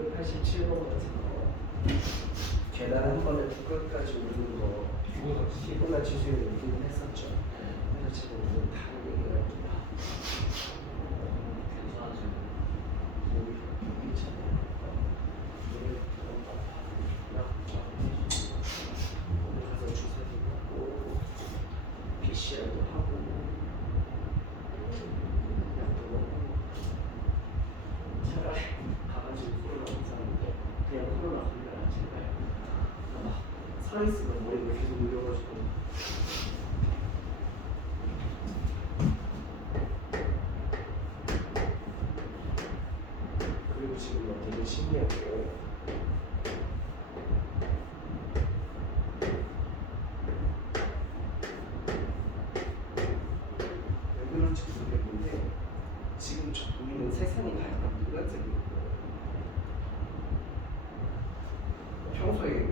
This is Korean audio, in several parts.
287번에서 계단 한 번에 두 끝까지 오르는 거 피보나치 수열 얘기는 했었죠. 그래서 지금 오늘 다른 얘기를 합니다. 괜찮아지고 여기 있잖아요. 오늘 가서 주사도 맞고 PCR도 하고 약도 먹고 차라리 가가지고 코로나 검사하는데 그냥 코로나 걸려라 제발. 살아있으면 머리가 계속 눌려가지고 그리고 지금 되게 신기한 게 왜 그런지 모르겠는데 지금 저 보이는 세상이 다 약간 노란색이에요.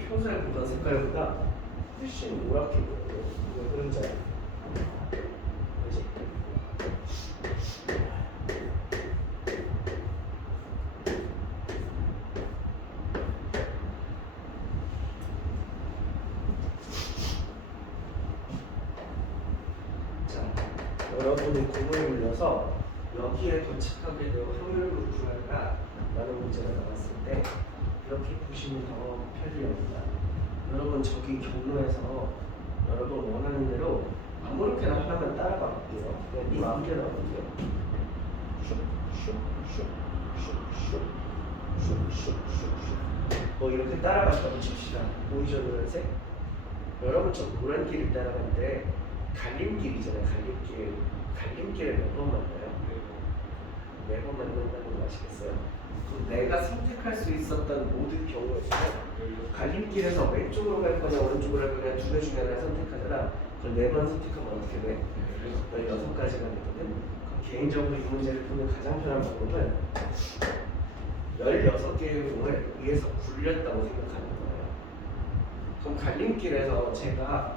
평소에 보던 색깔보다 훨씬 노랗게 보여요. 왜 그런지 알아요? 그지? 자, 여러분이 공을 물려서 여기에 도착하게 될 확률을 구하라 라는 문제가 나왔을 때 이렇게 보시면 더 편리합니다. 여러분 저기 경로에서 여러분 원하는 대로 아무렇게나 하나만 따라가 볼게요. 그냥 네 마음대로 하볼게요. 슉슉슉슉슉슉슉슉슉 뭐 이렇게 따라갔다고 칩시다. 보이죠 노란색? 여러분 저 노란 길을 따라가는데 갈림길이잖아요. 갈림길에 몇 번 만나요? 매번 만난다는 거 아시겠어요? 그럼 내가 선택할 수 있었던 모든 경우에서는 갈림길에서 왼쪽으로 갈 거냐 오른쪽으로 갈 거냐 두 개 중에 하나 선택하잖아. 그럼 4번 선택하면 어떻게 돼? 16가지가 되거든. 그럼 개인적으로 이 문제를 푸는 가장 편한 방법은 16개의 공을 위에서 굴렸다고 생각하는 거예요. 그럼 갈림길에서 제가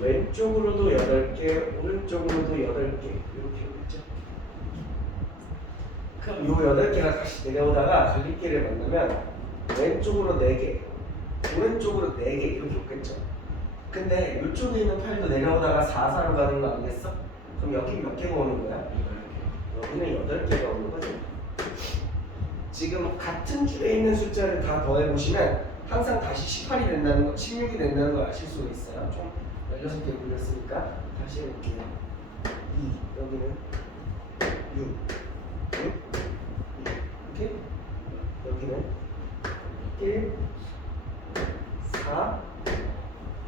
왼쪽으로도 8개, 오른쪽으로도 8개 이렇게 오겠죠? 그럼 요 8개가 다시 내려오다가 갈림길을 만나면 왼쪽으로 4개, 오른쪽으로 4개 이렇게 오겠죠? 근데 이쪽에 있는 팔도 내려오다가 4, 4로 가는 거 아니겠어? 그럼 여기 몇 개가 오는 거야? 여기는 8개가 오는 거지. 지금 같은 줄에 있는 숫자를 다 더해보시면 항상 다시 18이 된다는 거, 16이 된다는 걸 아실 수가 있어요. 좀 16개 굴렸으니까 다시 해볼게요. 2, 여기는 6, 2, 이렇게 여기는 1, 4,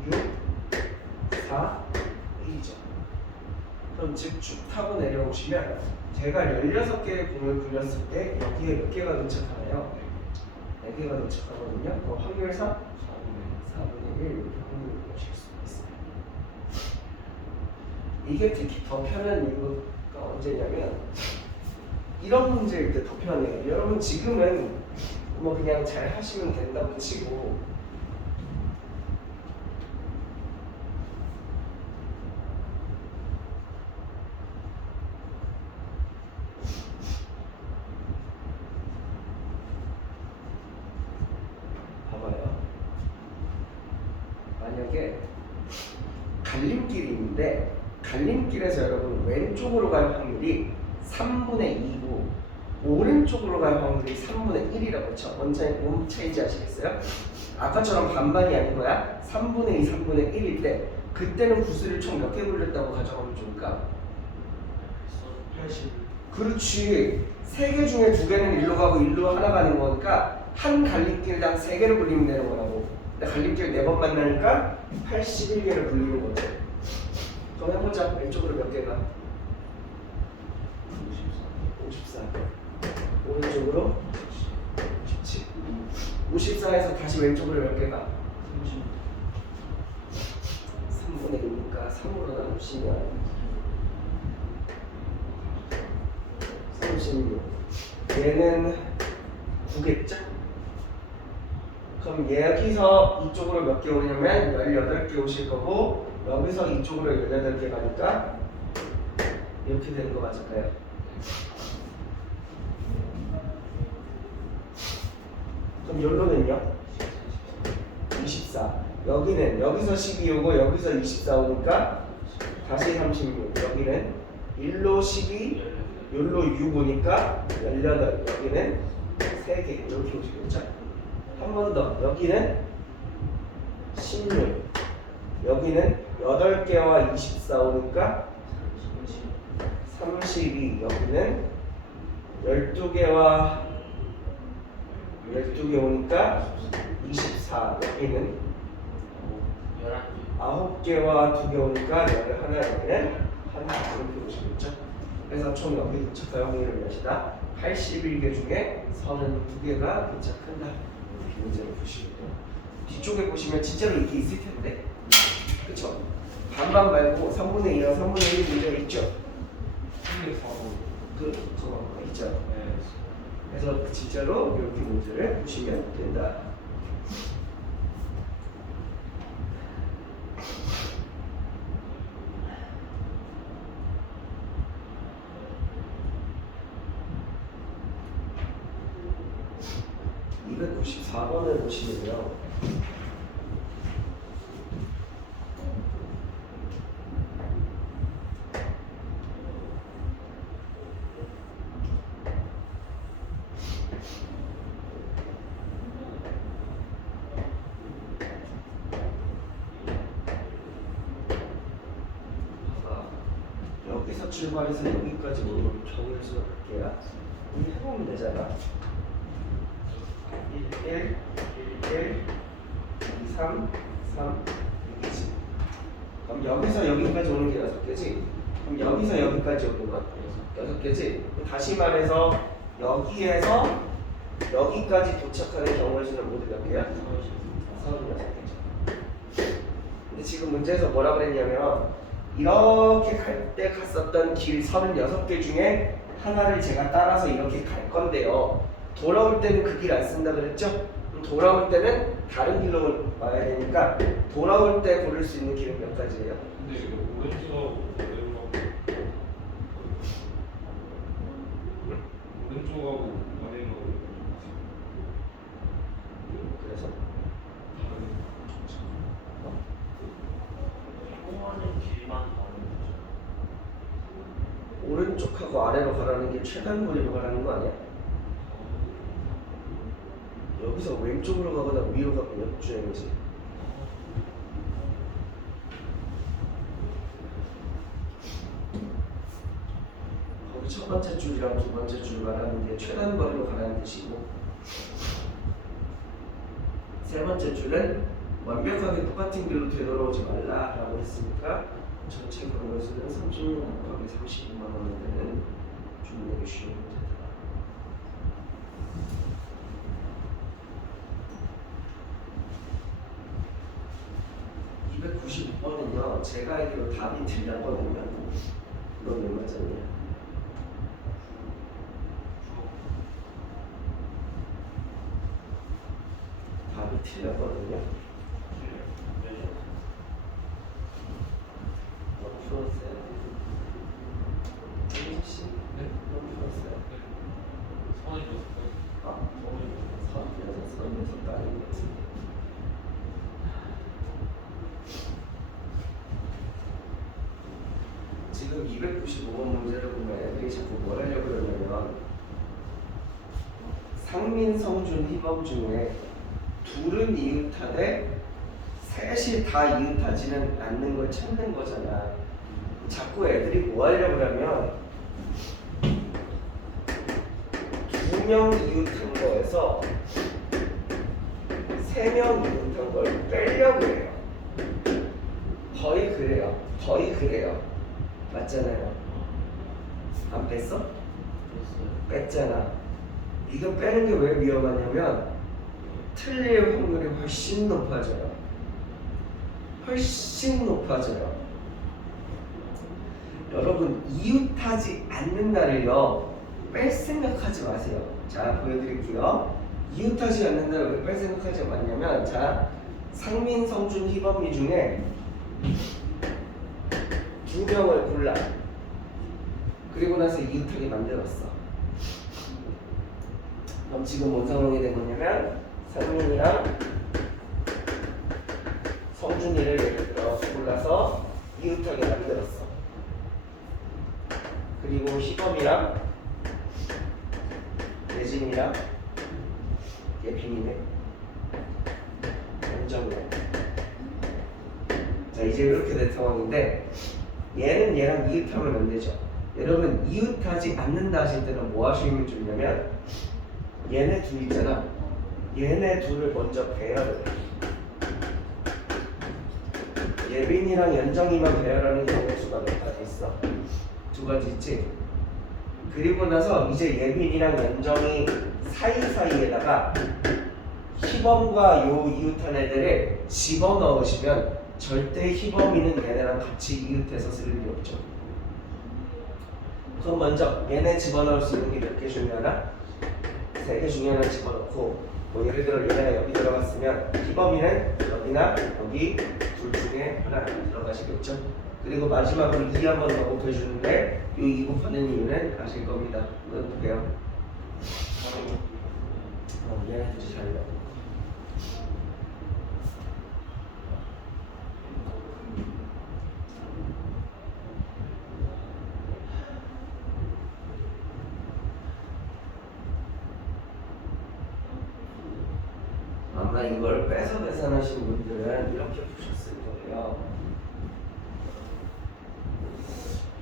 6, 4, 2죠. 그럼 즉 쭉 타고 내려오시면 제가 16개의 공을 굴렸을 때 여기에 몇 개가 도착하나요? 4개가 도착하거든요. 그 확률상 4분의 1 이렇게 확률을 보실 수 있어요. 이게 특히 더 편한 이유가 언제냐면 이런 문제일 때 더 편해요. 여러분 지금은 뭐 그냥 잘 하시면 된다고 치고 봐봐요. 만약에 갈림길이 있는데 갈림길에서 여러분 왼쪽으로 갈 확률이 3분의 2고 오른쪽으로 갈 확률이 3분의 1이라고 쳐. 뭔 차이인지 아시겠어요? 아까처럼 반반이 아닌 거야. 3분의 2, 3분의 1일 때 그때는 구슬을 총 몇 개 굴렸다고 가져가면 좋을까? 80. 그렇지. 3개 중에 2개는 일로 가고 일로 하나 가는 거니까 한 갈림길당 3개를 굴리면 되는 거라고. 근데 갈림길 4번 만나니까 81개를 굴리는 거죠. 그럼 해보자. 왼쪽으로 몇 개가? 54. 오른쪽으로 17. 54에서 다시 왼쪽으로 몇 개가? 3분의 2니까 3으로 나누시면 36. 얘는 9겠죠? 그럼 여기서 이쪽으로 몇 개 오냐면 18개 오실 거고 여기서 이쪽으로 18개 가니까 이렇게 되는 거 맞을까요? 그럼 열로는요? 24. 여기는 여기서 12 오고 여기서 24 오니까 다시 36. 여기는 1로 12, 열로 6 오니까 18. 여기는 3개 이렇게 오시겠죠? 한 번 더. 여기는 16. 여기는 8개와 24 오니까 32. 여기는 12개와 12개 오니까 24. 여기는 9개와 2개 오니까 11. 여기는 하나. 이렇게 오시겠죠? 그래서 총 여기 도착할 확률을 몇이다? 81개 중에 32개가 도착한다. 이렇게 문제를 보시고요. 뒤쪽에 보시면 진짜로 이게 있을 텐데, 그쵸? 반반 말고 3분의 2랑 3분의 1 문제가 있죠? 그거 있죠? 그래서 진짜로 이렇게 문제를 보시면 된다. 이 294번을 보시면요. 여기서 출발해서 여기까지 오는 경우를 수록할게요. 이렇게 해보면 되잖아. 1, 1, 1, 2, 3, 3, 6이지. 그럼 여기서 여기까지 오는 게 6개지? 그럼 여기서 여기까지 오는 건 6개지? 다시 말해서 여기에서 여기까지 도착하는 경우의 수는 모두 몇 개야? 36개죠. 근데 지금 문제에서 뭐라 그랬냐면 이렇게 갈 때 갔었던 길 36개 중에 하나를 제가 따라서 이렇게 갈 건데요. 돌아올 때는 그 길 안 쓴다 그랬죠? 그럼 돌아올 때는 다른 길로 와야 되니까 돌아올 때 고를 수 있는 길은 몇 가지예요? 근데 이거 오른쪽하고 아래로 그래서 통하는 길만 가는 오른쪽하고 아래로 가라는 게 최단거리로 가라는 거 아니야? 여기서 왼쪽으로 가거나 위로 가거나 역주행이지. 거기 첫 번째 줄이랑 두 번째 줄 말하는 게 최단거리로 가라는 뜻이고, 세 번째 줄은 완벽하게 똑같은 길로 되돌아오지 말라라고 했으니까 전체 경우에서는 36 곱하기 35만 원이 되는 좀 내기 쉬운 문제다. 296번은요, 제가 알기로 답이 틀렸거든요. 이건 얼마 전이야? 답이 틀렸거든요. 너무 풀었어요. 혹시 너무 풀었어요. 선을 줬어요. 아, 선에서 아닌 것 같은데. 지금 295번 문제를 보면 애들이 자꾸 뭘 하려고 그러냐면 상민, 성준, 희범 중에 둘은 이웃하되 셋이 다 이웃하지는 않는 걸 찾는 거잖아. 자꾸 애들이 뭐 하려고 그러면 2명 이웃한 거에서 3명 이웃한 걸 빼려고 해요. 거의 그래요. 맞잖아요. 안 뺐어? 뺐잖아. 이거 빼는 게 왜 위험하냐면 틀릴 확률이 훨씬 높아져요. 여러분, 이웃하지 않는 날을요 뺄 생각하지 마세요. 자, 보여드릴게요. 이웃하지 않는 날을 왜 뺄 생각하지 마냐면, 자, 상민, 성준, 희범이 중에 2명을 골라. 그리고 나서 이웃하게 만들었어. 그럼 지금 뭔 상황이 된 거냐면 상민이랑 성준이를 예를 들어 골라서 이웃하게 만들었어. 그리고 희범이랑 예진이랑 예빈이네, 연정이네. 자, 이제 이렇게 된 상황인데 얘는 얘랑 이웃하면 안 되죠. 여러분 이웃하지 않는다 하실 때는 뭐 하시면 좋냐면 얘네 둘 있잖아. 얘네 둘을 먼저 배열을 해. 예빈이랑 연정이만 배열하는 경우의 수가 몇 가지 있어? 두 가지 있지? 그리고 나서 이제 예빈이랑 연정이 사이사이에다가 희범과 요 이웃한 애들을 집어넣으시면 절대 희범이는 얘네랑 같이 이웃해서 쓸 일이 없죠. 그럼 먼저 얘네 집어넣을 수 있는 게 몇 개 중요하나? 3개 중에 하나 집어넣고, 뭐 예를 들어 얘네가 여기 들어갔으면 희범이는 여기나 여기 둘 중에 하나 들어가시겠죠. 그리고 마지막으로 2 한번 더 곱해주는데 이 2 곱하는 이유는 아실 겁니다. 이거 볼게요. 얘네들이 잘 나. 아마 이걸 빼서 계산하신 분들은 이렇게 푸셨을 거예요.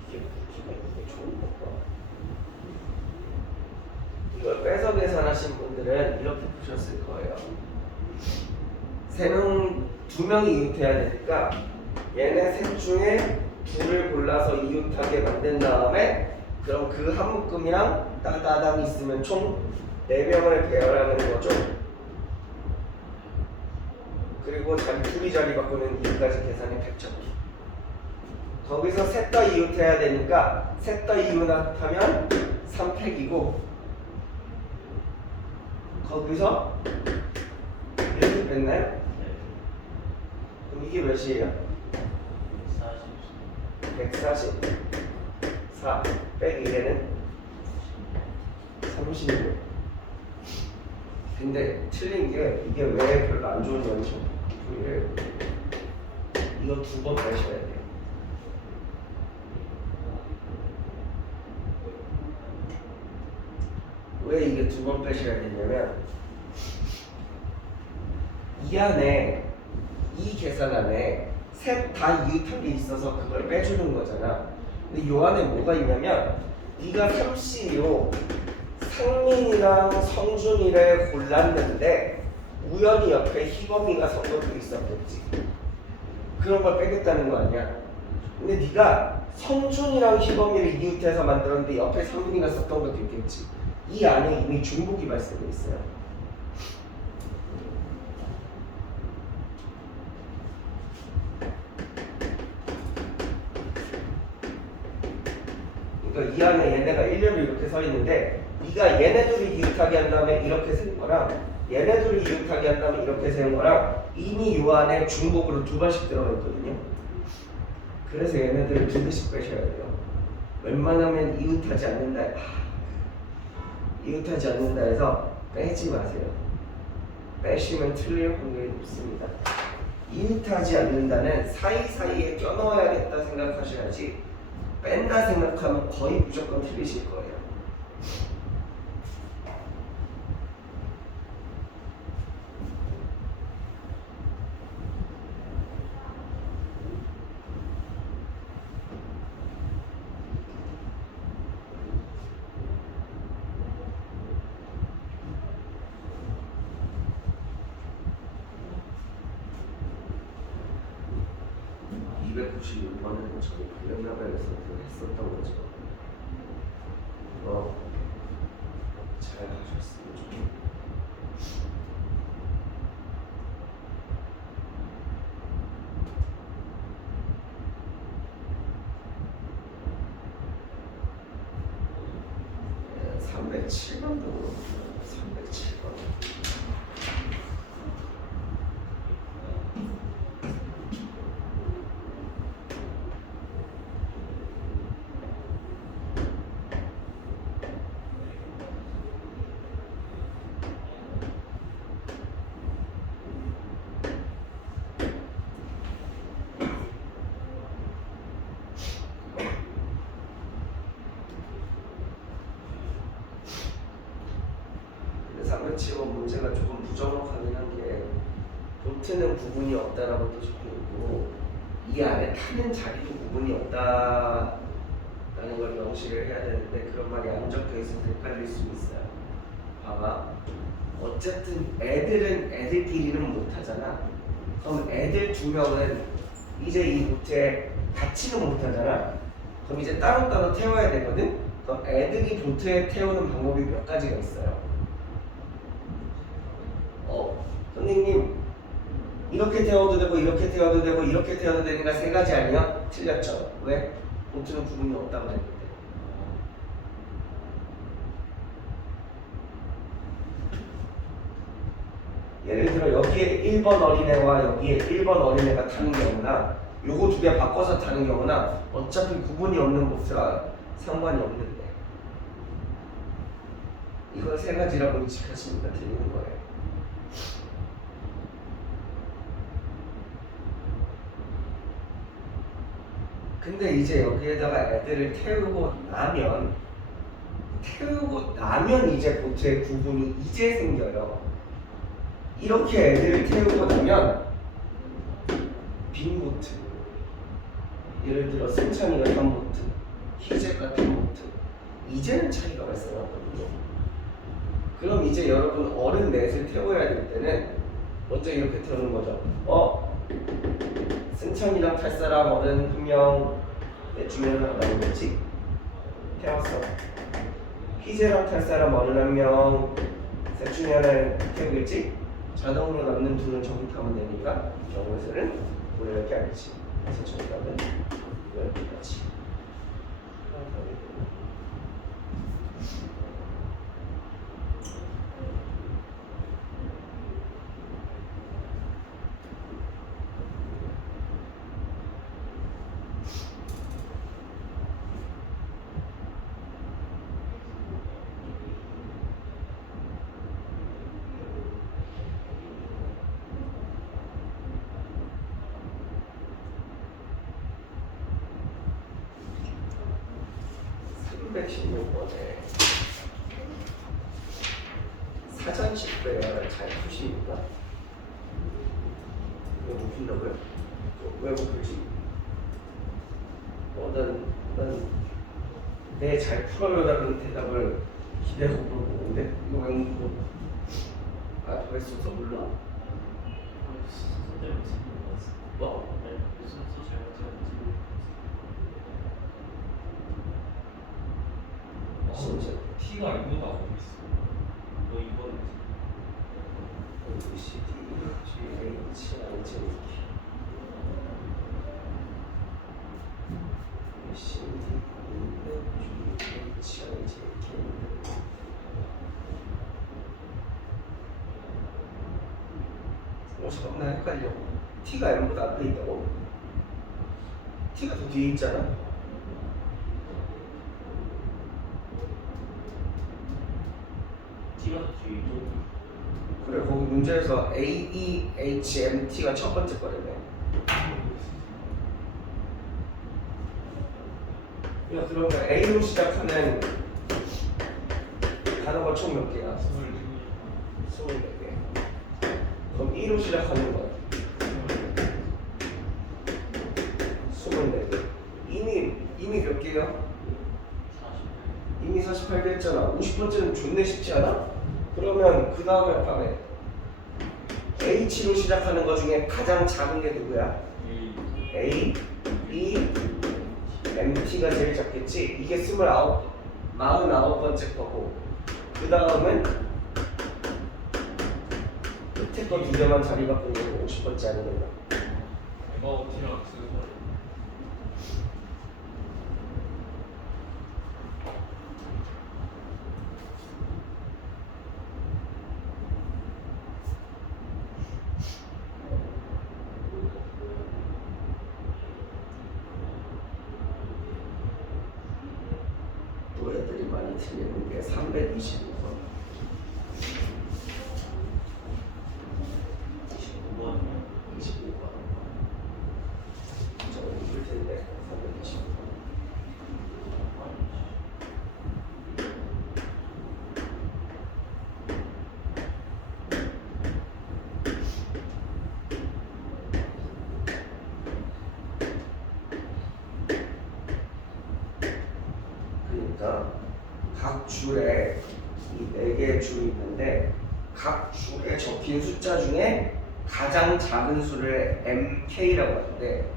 이게 좋은 건가? 이걸 빼서 계산하신 분들은 이렇게 푸셨을 거예요. 2명이 이웃해야 되니까 얘네 셋 중에 둘을 골라서 이웃하게 만든 다음에 그럼 그 한 묶음이랑 따다당 있으면 총 4명을 배열하는 거죠. 그리고 둘이 자리 바꾸는 이유까지 계산이 100점. 거기서 셋 다 이웃해야 되니까 셋 다 이웃하면 3팩이고 거기서 이렇게 뺐나요? 그럼 이게 몇이에요? 144 빼기 1에는 36. 근데 틀린 게 이게 왜 별로 안 좋으냐면 이거 2번 빼셔야 돼요. 왜 이게 2번 빼셔야 되냐면 이 안에 이 계산 안에 셋 다 이웃한 게 있어서 그걸 빼주는 거잖아. 근데 요 안에 뭐가 있냐면 네가 3C로 상민이랑 성준이를 골랐는데 우연히 옆에 희범이가 선 것도 있었겠지. 그런 걸 빼겠다는 거 아니야. 근데 네가 성준이랑 희범이를 이웃해서 만들었는데 옆에 상민이가 썼던 것도 있겠지. 이 안에 이미 중복이 발생돼 있어요. 그러니까 이 안에 얘네가 일렬로 이렇게 서 있는데 네가 얘네들이 이웃하게 한 다음에 이렇게 세는 거랑 얘네들이 이웃하게 한 다음에 이렇게 세는 거랑 이미 요 안에 중복으로 2번씩 들어가 있거든요. 그래서 얘네들을 2개씩 빼셔야 돼요. 웬만하면 이웃하지 않는다. 이웃하지 않는다 해서 빼지 마세요. 빼시면 틀릴 확률이 높습니다. 이웃하지 않는다는 사이사이에 껴넣어야겠다 생각하셔야지 뺀다 생각하면 거의 무조건 틀리실 거예요. (296번은) 저희 불량나발에서 했었던 거죠. 잘 하셨으면 좋겠네요. 네, 307번도 307번. 치고 문제가 조금 부정확하긴 한 게 도트는 구분이 없다라고 또 적혀 있고 이 안에 타는 자리도 구분이 없다라는 걸 명시를 해야 되는데 그런 말이 안 적혀 있어서 헷갈릴 수 있어요. 봐봐. 어쨌든 애들은 애들끼리는 못 하잖아. 그럼 애들 두 명은 이제 이 보트에 같이는 못 하잖아. 그럼 이제 따로따로 태워야 되거든. 그럼 애들이 보트에 태우는 방법이 몇 가지가 있어요. 선생님 이렇게 태워도 되고 이렇게 태워도 되고 이렇게 태워도 되니까 세 가지 아니야? 틀렸죠. 왜? 보트는 구분이 없다고 했는데. 예를 들어 여기에 1번 어린애와 여기에 1번 어린애가 타는 경우나 요거 두 개 바꿔서 타는 경우나 어차피 구분이 없는 보트라 상관이 없는데 이걸 세 가지라고 인식하시니까 들리는 거예요. 근데 이제 여기에다가 애들을 태우고 나면 이제 보트의 구분이 이제 생겨요. 이렇게 애들을 태우고 나면 빈 보트, 예를 들어 승찬이가 탄 보트, 희재가 탄 보트, 이제는 차이가 발생하거든요. 그럼 이제 여러분 어른 넷을 태워야 될 때는 먼저 이렇게 태우는 거죠. 승찬이랑 탈 사람 어른 한 명 넷 중에 하나가 나오겠지? 태웠어. 희재랑 탈 사람 어른 한 명 셋 중에 하나를 태우겠지? 자동으로 남는 둘은 저기 타면 되니까 이 경우에서는 우리 이렇게 하겠지. 그래서 저기 가면 이렇게 하지. 316번에 사전식 배열을 잘 푸십니까? 왜 못 푼다고요? 왜 못 풀지? 난 잘 풀어요라는 대답을 기대고 물어보는데 이거 왜 못 풀어? 왜 써서 몰라? 선생님 무슨 거 같아? 뭐? 네, 무슨 소설 같은 진짜 T가 있는 거 알고 있어. 너 이거는 C, D, G, H, I, J, K C, D, E, F, G, H, I, J, K 잠깐 나 헷갈려. T가 M보다 앞에 있다고? T가 더 뒤에 있잖아. T가 더 뒤에 있죠. 그래 거기 문제에서 A, E, H, M, T가 첫 번째 거래네. 야 그러면 A로 시작하는 단어가 총 몇 개야? 24개. 그럼 E로 시작하는 건 24개. 이미 몇 개야? 40. 이미 48개 했잖아. 50번째는 존내 쉽지 않아? 그러면 그 다음에 밤에 H로 시작하는 것 중에 가장 작은 게 누구야? A, E, MT가 제일 작겠지? 이게 49번째 거고 그 다음은 끝에 거 두 개만 자리 바꾸면 50번째 아니겠나? 이거 T랑 쓰는 거. 또 애들이 많이 틀리는 게 325번 25번. 25번 저거 읽을 텐데 325번 그러니까 각 줄에 이 4개의 줄이 있는데 각 줄에 적힌 숫자 중에 가장 작은 수를 MK라고 하는데,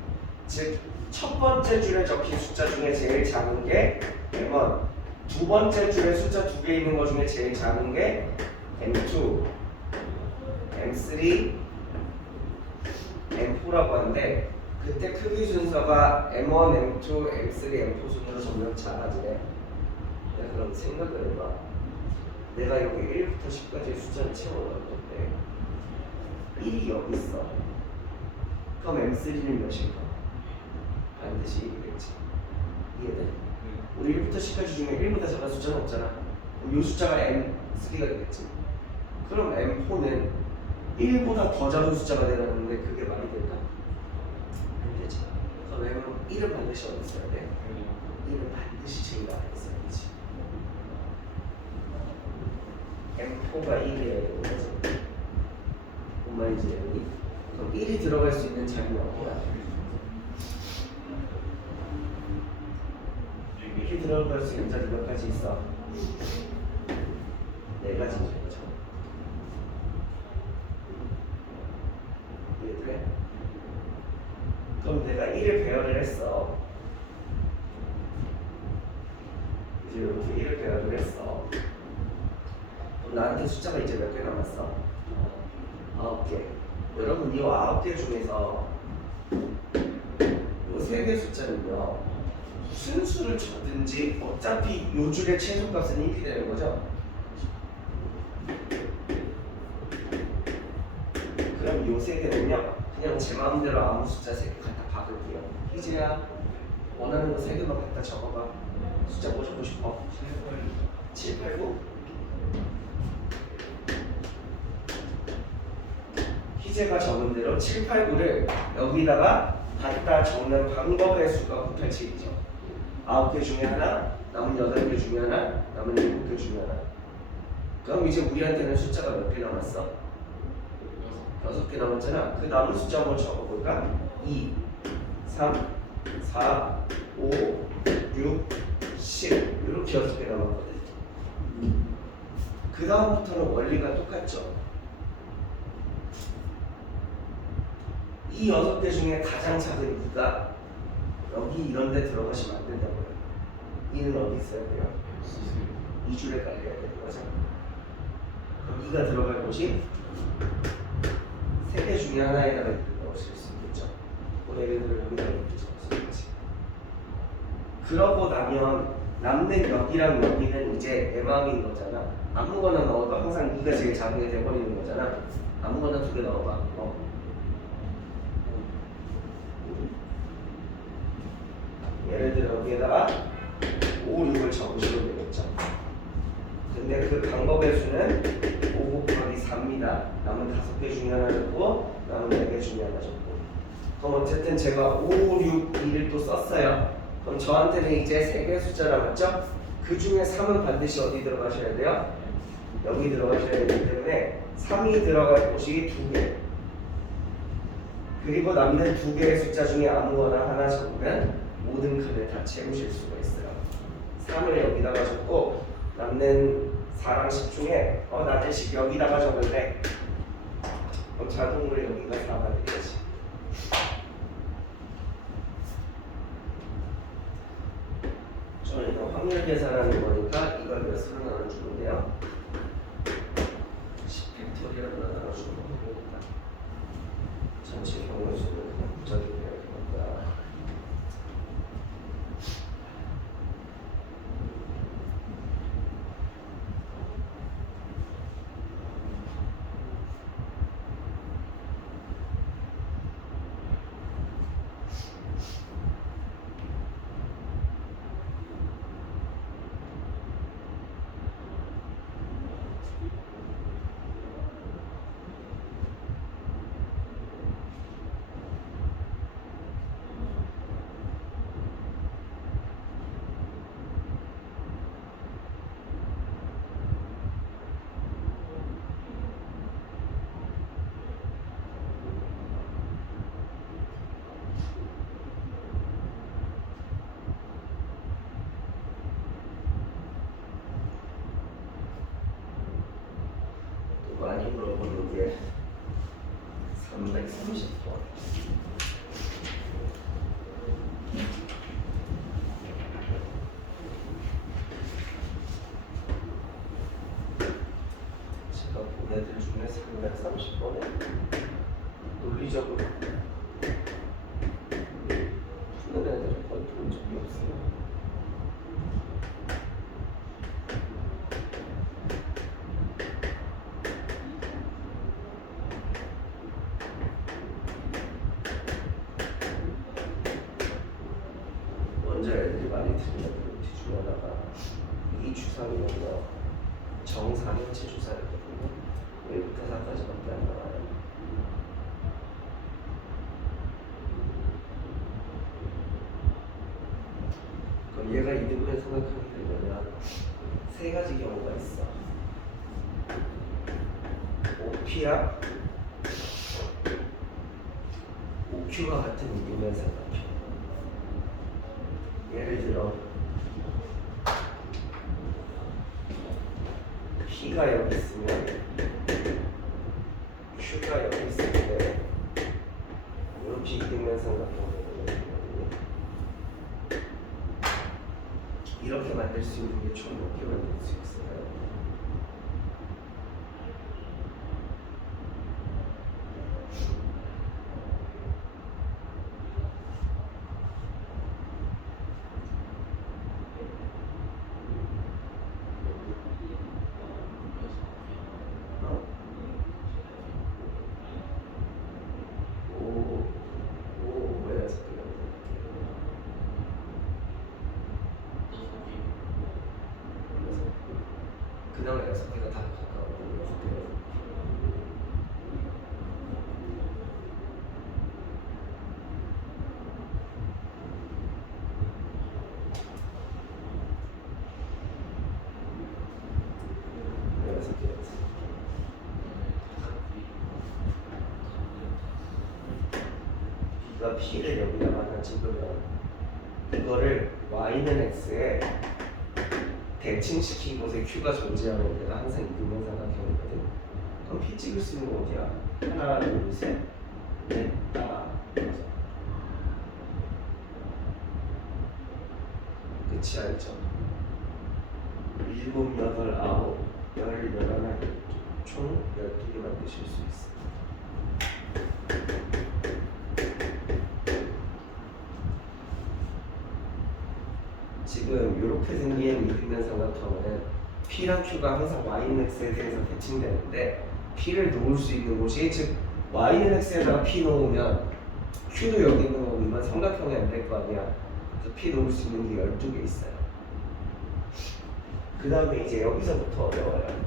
즉 첫 번째 줄에 적힌 숫자 중에 제일 작은 게 M1, 두 번째 줄에 숫자 2개 있는 것 중에 제일 작은 게 M2, M3, M4라고 하는데, 그때 크기 순서가 M1, M2, M3, M4 순으로 점점 작아지네. 내가 그럼 생각을 해봐. 내가 여기 1부터 10까지 숫자를 채워놓을 건데 1이 여기 있어. 그럼 M3는 몇일까? 반드시 1이겠지. 이해돼? 우리 1부터 10까지 중에 1보다 작은 숫자는 없잖아. 그럼 이 숫자가 M3가 되겠지. 그럼 M4는 1보다 더 작은 숫자가 되라는데 그게 말이 될까? 안 되지. 그럼 1은 반드시 어디 있어야 돼? 1은 반드시 제일 아래에 있어야지. M4가 1이어야 되는 거지. 뭔 말인지 알니? 그럼 1이 들어갈 수 있는 자리는 어디야? 1이 들어갈 수 있는 자리 몇 가지 있어? 4가지 있죠. 이해돼? 그럼 내가 1을 배열을 했어. 이제 이렇게 1을 배열을 했어. 그럼 나한테 숫자가 이제 몇 개 남았어? 9개. 여러분, 이 9개 중에서 이 3개 숫자는요, 무슨 수를 줬든지 어차피 요 줄의 최소값은 1이 되는 거죠. 그럼 요 3개는요, 그냥 제 마음대로 아무 숫자 3개 갖다 박을게요. 희재야, 원하는 거 3개만 갖다 적어봐. 숫자 뭐 적고 싶어? 7, 8, 9? 희재가 적은 대로 7, 8, 9를 여기다가 갖다 적는 방법의 수가 9, 8, 7이죠. 9개 중에 하나, 남은 8개 중에 하나, 남은 7개 중에 하나. 그럼 이제 우리한테는 숫자가 몇 개 남았어? 6개 남았잖아. 그 남은 숫자 한번 적어볼까? 2, 3, 4, 5, 6, 10 이렇게 6개 남았거든. 그 다음부터는 원리가 똑같죠. 이 6개 중에 가장 작은 2가 여기 이런 데 들어가시면 안 된다고요. 2는 어디 있어야 돼요? 2줄에 깔려야 되는 거죠. 그럼 2가 들어갈 곳이 3개 중에 하나에다가 넣으실 수 있겠죠. 뭐 예를 들어 여기다 이렇게 적었을지. 그러고 나면 남는 여기랑 여기는 이제 내 마음인 거잖아. 아무거나 넣어도 항상 2가 제일 작은 게 돼버리는 거잖아. 아무거나 2개 넣어봐. 예를 들어 여기에다가 5, 6을 적으시면 되겠죠. 근데 그 방법의 수는 5 곱하기 4입니다. 남은 5개 중에 하나 적고 남은 4개 중에 하나 적고. 그럼 어쨌든 제가 5, 6, 2를 또 썼어요. 그럼 저한테는 이제 3개의 숫자 남았죠? 그 중에 3은 반드시 어디 들어가셔야 돼요? 여기 들어가셔야 되기 때문에 3이 들어갈 곳이 2개. 그리고 남는 2개의 숫자 중에 아무거나 하나 적으면 모든 칸을 다 채우실 수가 있어요. 3을 여기다가 적고 남는 4랑 10 중에 나는 10 여기다가 적을래. 그럼 자동으로 여기가 4가 되겠지. 저희는 확률 계산하는 거니까 이걸 몇으로 나눠주는데요. 10팩토리얼로 나눠주는 겁니다. 전체 경우수는 그냥 무작위 배열입니다. 330번. 제가 본 애들 중에 330번에 논리적으로 푸는 애들을 거의 본 적이 없어요. 먼저 애들이 많이 듣는 애들 뒤중에다가 이 주사위는요 정삼인치 주사위거든요. 1부터 4까지밖에 안 나와요. 그럼 얘가 이등분의 생각하게 되면 세 가지 경우가 있어. OP랑 OQ가 같은 이등분 삼각형. 예를 들어 P가 여기 있으면 Q가 여기 있을 때 이렇게 이등분 삼각형이거든요. 이렇게 만들 수 있는 게 총 몇 개 만들 수 있어요? 그나마 6개가 다 가까워. 6개가. B가 P를 여기다가 하나 찍으면 이거를 Y는 X에 대칭시킨 곳에 Q가 존재하는 데가 항상 이등분 삼각형이거든. 그럼 P 찍을 수 있는 거 어디야? 하나, 둘, 셋, 넷, 다, 다섯. 끝이 알죠? 7, 8, 9, 10, 11, 총 12개 만드실 수 있어. 지금 이렇게 생긴 이등분 삼각형은 P랑 Q가 항상 Y는 X에 대해서 대칭되는데 P를 놓을 수 있는 곳이 즉 Y는 X에다가 P 놓으면 Q도 여기 있는 거고 이만 삼각형이 안 될 거 아니야. 그래서 P 놓을 수 있는 게 12개 있어요. 그 다음에 이제 여기서부터 어려워요.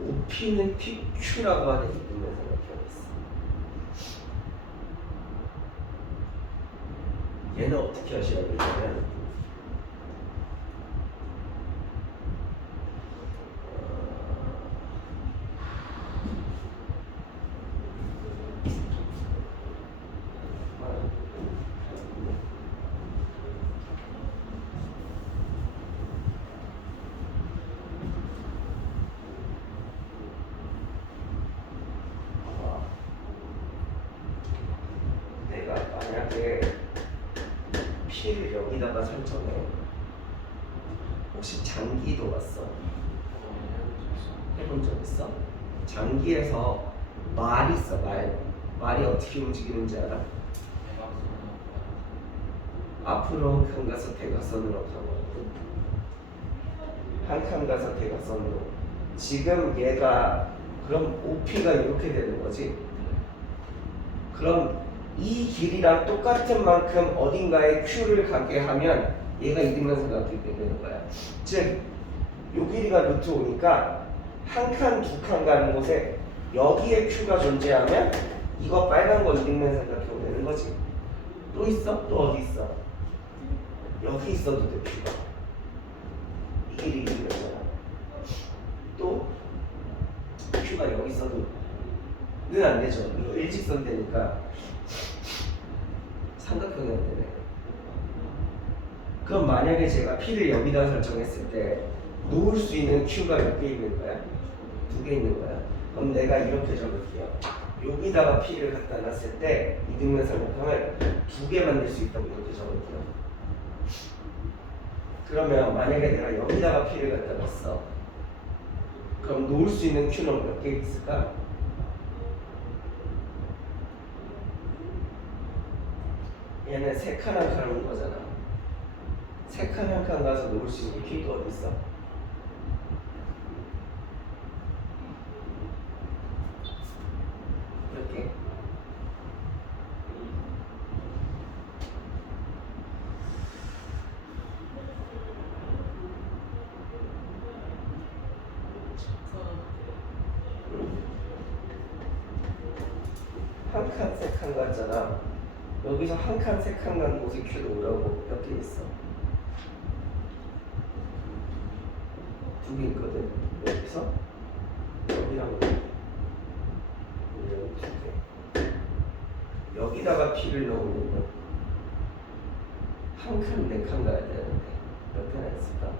OP는 PQ라고 하는 이등분 삼각형이 있어. 얘는 어떻게 하셔야 되냐면 내가 만약에 P를 여기다가 설정해. 혹시 장기도 봤어? 해본 적 있어? 장기에서 말 있어, 말. 말이 어떻게 움직이는지 알아? 앞으로 한 칸 가서 대각선으로 가고 한 칸 가서 대각선으로. 지금 얘가 그럼 OP가 이렇게 되는 거지? 그럼 이 길이랑 똑같은 만큼 어딘가에 Q를 가게 하면 얘가 이등분 삼각형이 되는 거야. 즉, 요 길이가 루트 5니까 한 칸, 두 칸 가는 곳에 여기에 Q가 존재하면 이거 빨간 거 이등분 삼각형 되는 거지. 또 있어? 또 어디 있어? 여기 있어도 돼, Q가. 이 길이 이등분이잖아. 또 Q가 여기 있어도 는 안 되죠. 이거 일직선 되니까 삼각형이 안 되네. 그럼 만약에 제가 P를 여기다 설정했을 때 놓을 수 있는 Q가 몇 개 있는 거야? 2개 있는 거야. 그럼 내가 이렇게 적을게요. 여기다가 P를 갖다 놨을 때 이등변 삼각형을 두 개 만들 수 있다고 이렇게 적을게요. 그러면 만약에 내가 여기다가 P를 갖다 놨어. 그럼 놓을 수 있는 Q는 몇 개 있을까? 얘는 세 칸 한 칸 온 거잖아. 세 칸 한 칸 가서 놓을 수 있는 Q가 어디 있어? 이렇게. 한 칸, 세 칸 같잖아. 여기서 한 칸, 세 칸 간 곳에 Q도 오라고 몇 개 있어? 두 개 있거든. 여기서 여기랑 여기 두 개. 여기다가 P를 넣으면 한 칸, 네 칸 가야 되는데 몇 개나 있을까?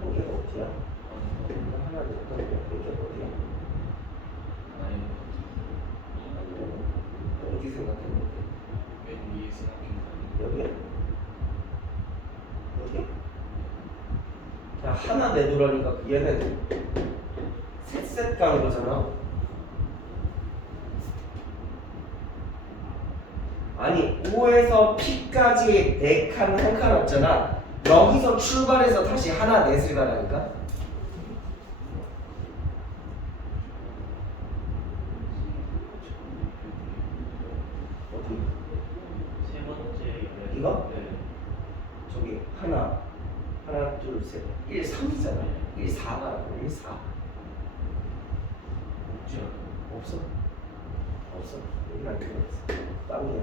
한 개가 어디야? 하나, 둘, 셋, 넷, 한 개가 어디야? 어디 생각했는데? 맨 위에 생각했는데 여기? 여기? 자, 하나 내놓으라니까 얘는 셋셋 가는 거잖아. 아니 5에서 P까지 4칸 한 칸 없잖아. 여기서 출발해서 다시 하나 넷을 가라니까. 어디? 세 번째 열애. 이거? 네. 저기 하나 둘 셋 1, 3이잖아. 1, 4가 1, 4 없지 않아? 없어. 여기 안 들어있어. 빵이야.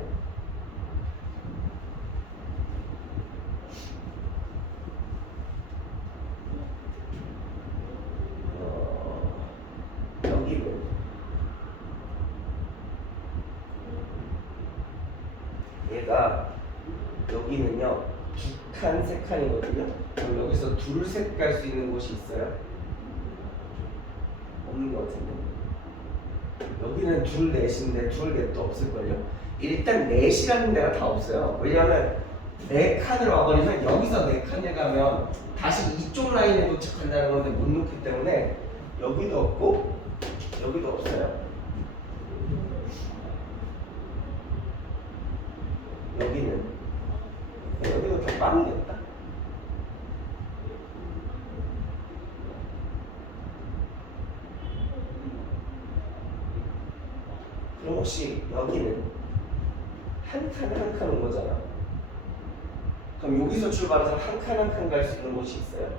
여기는 얘가 여기는요 두 칸, 세 칸이거든요. 그럼 여기서 둘, 셋 갈 수 있는 곳이 있어요? 없는 것 같은데. 여기는 둘, 넷인데 둘, 넷도 없을걸요? 일단 넷이라는 데가 다 없어요. 왜냐하면 네 칸을 와버리면 여기서 네 칸에 가면 다시 이쪽 라인에 도착한다는 건데 못 놓기 때문에 여기도 없고 여기도 없어요. 여기도 다 빵이겠다. 그럼 혹시 여기는 한 칸 한 칸 온 거잖아. 그럼 여기서 출발해서 한 칸 한 칸 갈 수 있는 곳이 있어요?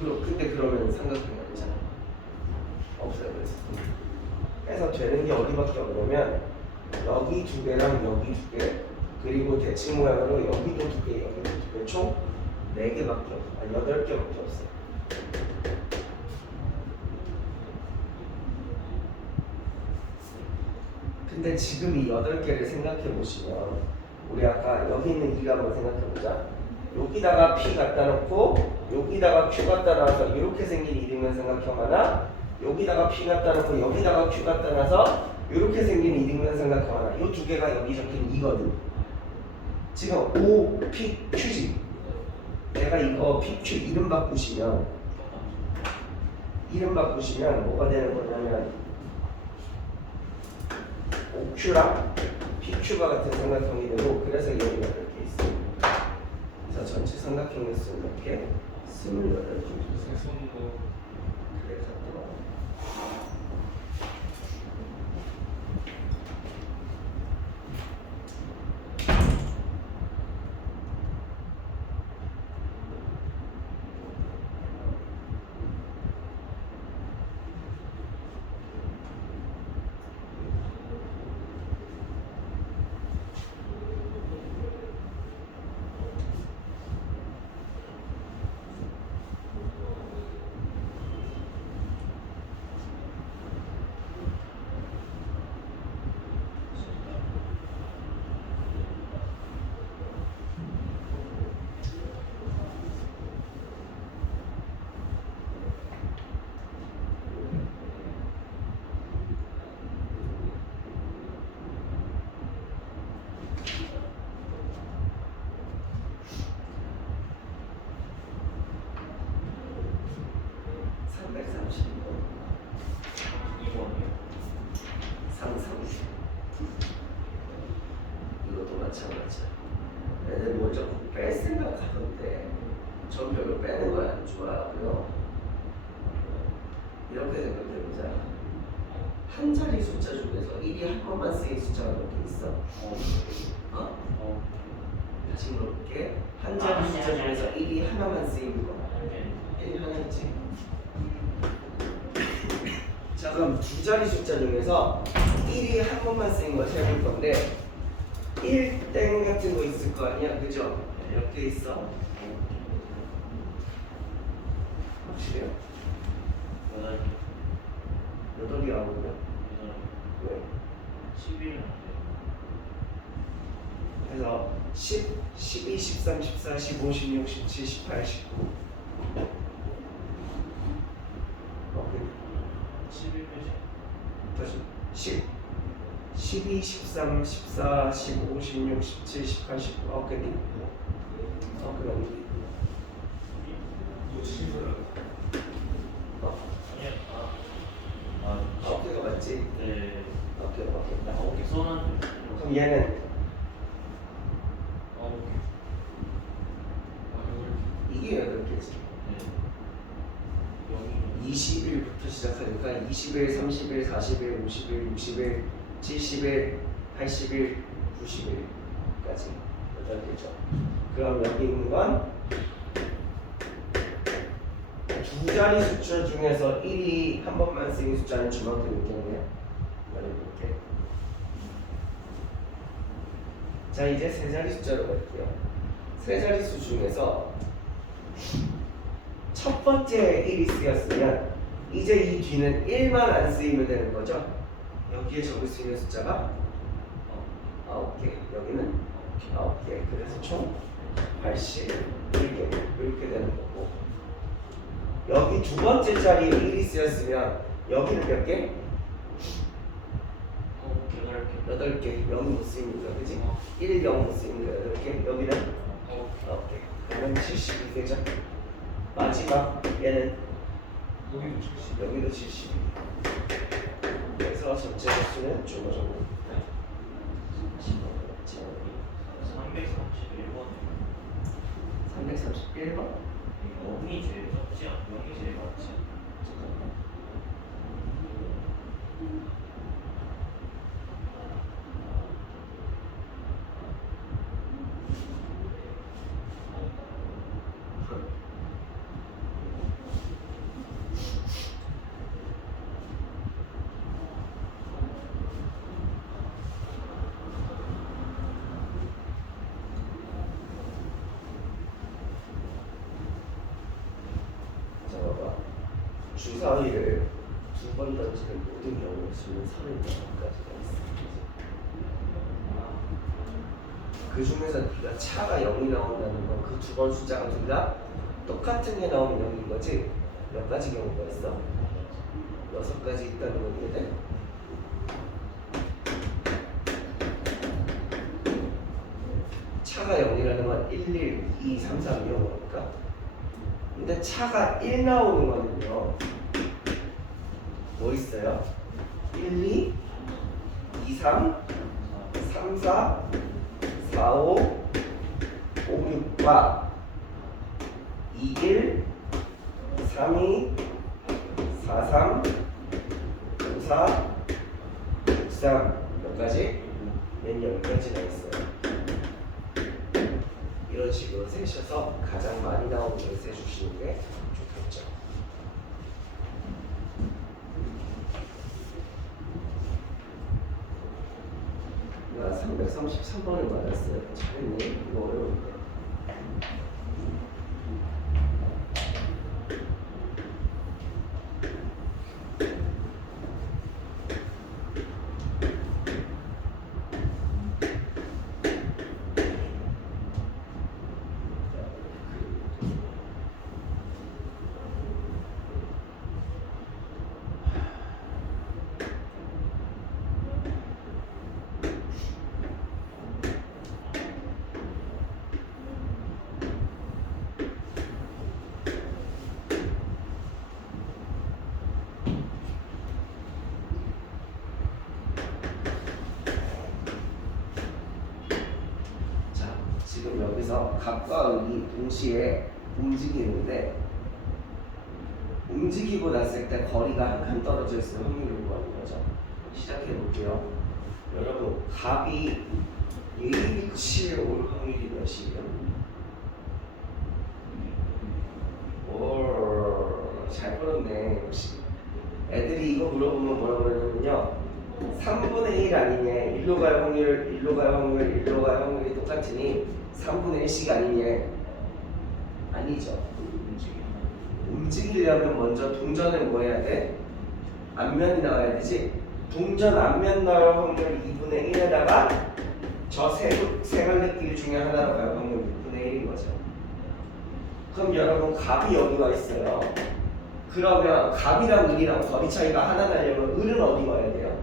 근데 그러면 삼각형이 아니잖아. 없어요. 그래서 되는 게 어디밖에 없냐면 여기 두 개랑 여기 두 개, 그리고 대칭 모양으로 여기도 두 개, 여기도 두 개, 총 4개밖에 없어. 아니 8개밖에 없어요. 근데 지금 이 8개를 생각해 보시면 우리 아까 여기 있는 2가 한번 생각해 보자. 여기다가 P 갖다 놓고 여기다가 Q 갖다 놔서 이렇게 생긴 이등변 삼각형 하나, 여기다가 P 갖다 놓고 여기다가 Q 갖다 놔서 이렇게 생긴 이등변 삼각형 하나. 이 두 개가 여기 적힌 2거든. 지금 O, P, Q지. 내가 이거 P, Q 이름 바꾸시면 뭐가 되는 거냐면 OQ랑 PQ가 같은 삼각형이 되고, 그래서 여기가 이렇게 있어. 그래서 전체 삼각형의 수는 몇 개? 28개. 세손도 그래서 또 이것도 마찬가지야. 애들 뭘 자꾸 뺄 생각하던데 전 별로 빼는 거 안 좋아하고요. 이렇게 생각해보자. 한 자리 숫자 중에서 1이 한 번만 쓰인 숫자가 몇 개 있어? 다시 물어볼게. 한 자리 숫자 중에서 1이 하나만 쓰인 거. 1이 하나 있지? 자, 그럼 두 자리 숫자 중에서 1이 한 번만 쓰인 거 세볼 건데 1땡 같은 거 있을 거 아니야? 그죠? 몇 개 있어? 확실해요? 8개 아니면 왜? 11은 그래서 10, 12, 13, 14, 15, 16, 17, 18, 19 다시 10, 12, 13, 14, 15, 16, 17, 18, 19 9개니? 그럼 아니야. 9개가 맞지? 네. 9개가 맞겠다. 어깨 손한 그럼 얘는 9개. 이게 8개지. 네. 20일부터 시작하니까 20일, 30일, 40일, 50일, 60일, 70일, 80일, 90일까지 8개죠. 그럼 여기 있는 건 두 자리 숫자 중에서 1이 한 번만 쓰인 숫자는 주만큼 있겠네요. 이렇게. 자, 이제 세 자리 숫자로 갈게요. 세 자리 수 중에서 첫 번째 1이 쓰였으면 이제 이 뒤는 1만 안 쓰이면 되는 거죠. 여기에 적을 수 있는 숫자가 9개, 여기는 9개. 그래서 총 81개 이렇게 되는 거고, 여기 두 번째 자리에 1이 쓰였으면 여기는 몇 개? 8개. 0이 못 쓰입니다. 그지? 1, 0 못 쓰입니다. 8개. 여기는 9개. 그러면 72개죠. 마지막 얘는 여기도 70. 그래서 전체 횟수는 좀 어렵고 331번. 331번? 0이 제일 적지 않아? 0이 제일 많지? 자, 봐봐. 주사위를 두 번 던지는 모든 경우 수는 36가지가 있습니다. 그 중에서 네가 차가 0이 나온다는 건 그 두 번 숫자가 둘 다 똑같은 게 나오면 0인 거지? 몇 가지 경우가 있어? 6가지 있다는 건 이해돼? 차가 0이라는 건 1, 1, 2, 3, 4 이런 거니까. 근데 차가 1 나오는 거는요, 뭐 있어요? 1, 2, 2, 3, 3, 4, 4, 5, 5, 6과 2, 1, 3, 2, 4, 3, 5, 4, 6, 3 몇 가지? 맨 10가지나 있어요. 이런 식으로 세셔서 가장 많이 나오는 걸 세주시는 게 좋겠죠. 333번을 맞았어요. 잘했네. 이거 어려운데. 지금 여기서 갑과 을이 동시에 움직이는데 움직이고 났을 때 거리가 한 칸 떨어져 있을 확률을 구하는 거죠. 시작해 볼게요. 여러분 갑이 A 위치에 올 확률이 몇이에요? 오, 잘 풀었네. 역시 애들이 이거 물어보면 뭐라 그러냐면요 3분의 1 아니냐 1로 갈 확률 1로 갈 확률 1로 갈 확률이 똑같으니 3분의 1씩 아니냐 아니죠. 움직이려면 먼저 동전을 뭐 해야 돼? 앞면이 나와야 되지. 동전 앞면 나올 확률 2분의 1에다가 저 세 갈래길 중에 하나로 갈 확률 6분의 1인 거죠. 그럼 여러분 갑이 여기 와 있어요. 그러면 갑이랑 을이랑 거리 차이가 하나 나려면 을은 어디 와야 돼요?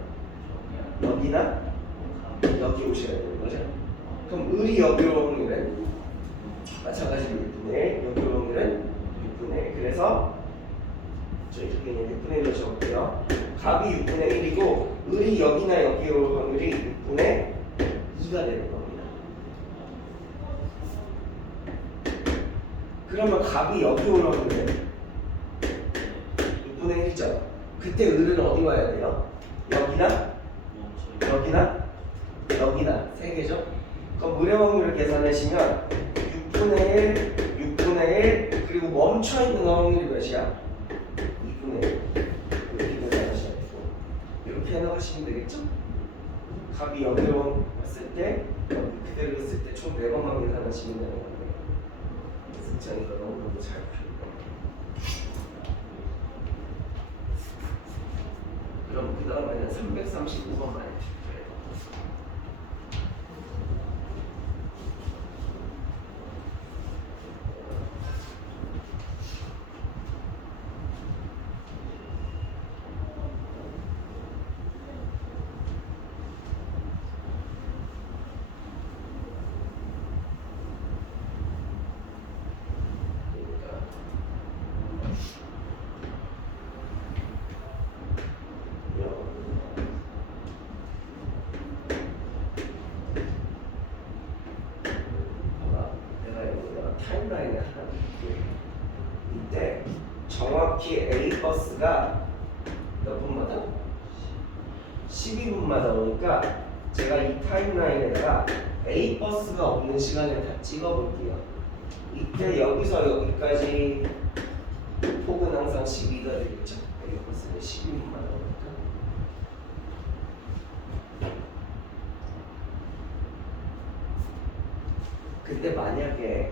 여기나 여기 오셔야 되는 거죠. 그럼 을이 여기 올 확률은 마찬가지로 6분의 1, 여기 올 확률은 6분의 1. 그래서 저 이렇게 그냥 6분의 1로 적을게요. 갑이 6분의 1이고 을이 여기나 여기 올 확률이 6분의 2가 되는 겁니다. 그러면 갑이 여기 올 확률은 6분의 1이죠. 그때 을은 어디 와야 돼요? 여기나 여기나 여기나 세 개죠. 그럼 을의 확률을 계산하시면 6분의 1, 6분의 1 그리고 멈춰 있는 확률이 몇이야? 2분의 1 이렇게 계산하셔야 되고 이렇게 해나가시면 되겠죠? 갑이 여기로 왔을 때 여기 그대로 있을 때 총 4번만 계산하시면 되는 건데 승찬이가 너무 잘 풀고 그럼 그 다음에는 335번만 해줄게요. 타임라인에 하나 볼게요. 이때 정확히 A 버스가 몇 분마다? 12분마다 오니까 제가 이 타임라인에다가 A 버스가 없는 시간을 다 찍어볼게요. 이때 여기서 여기까지 폭은 항상 12가 되겠죠. A 버스는 12분마다 오니까. 근데 만약에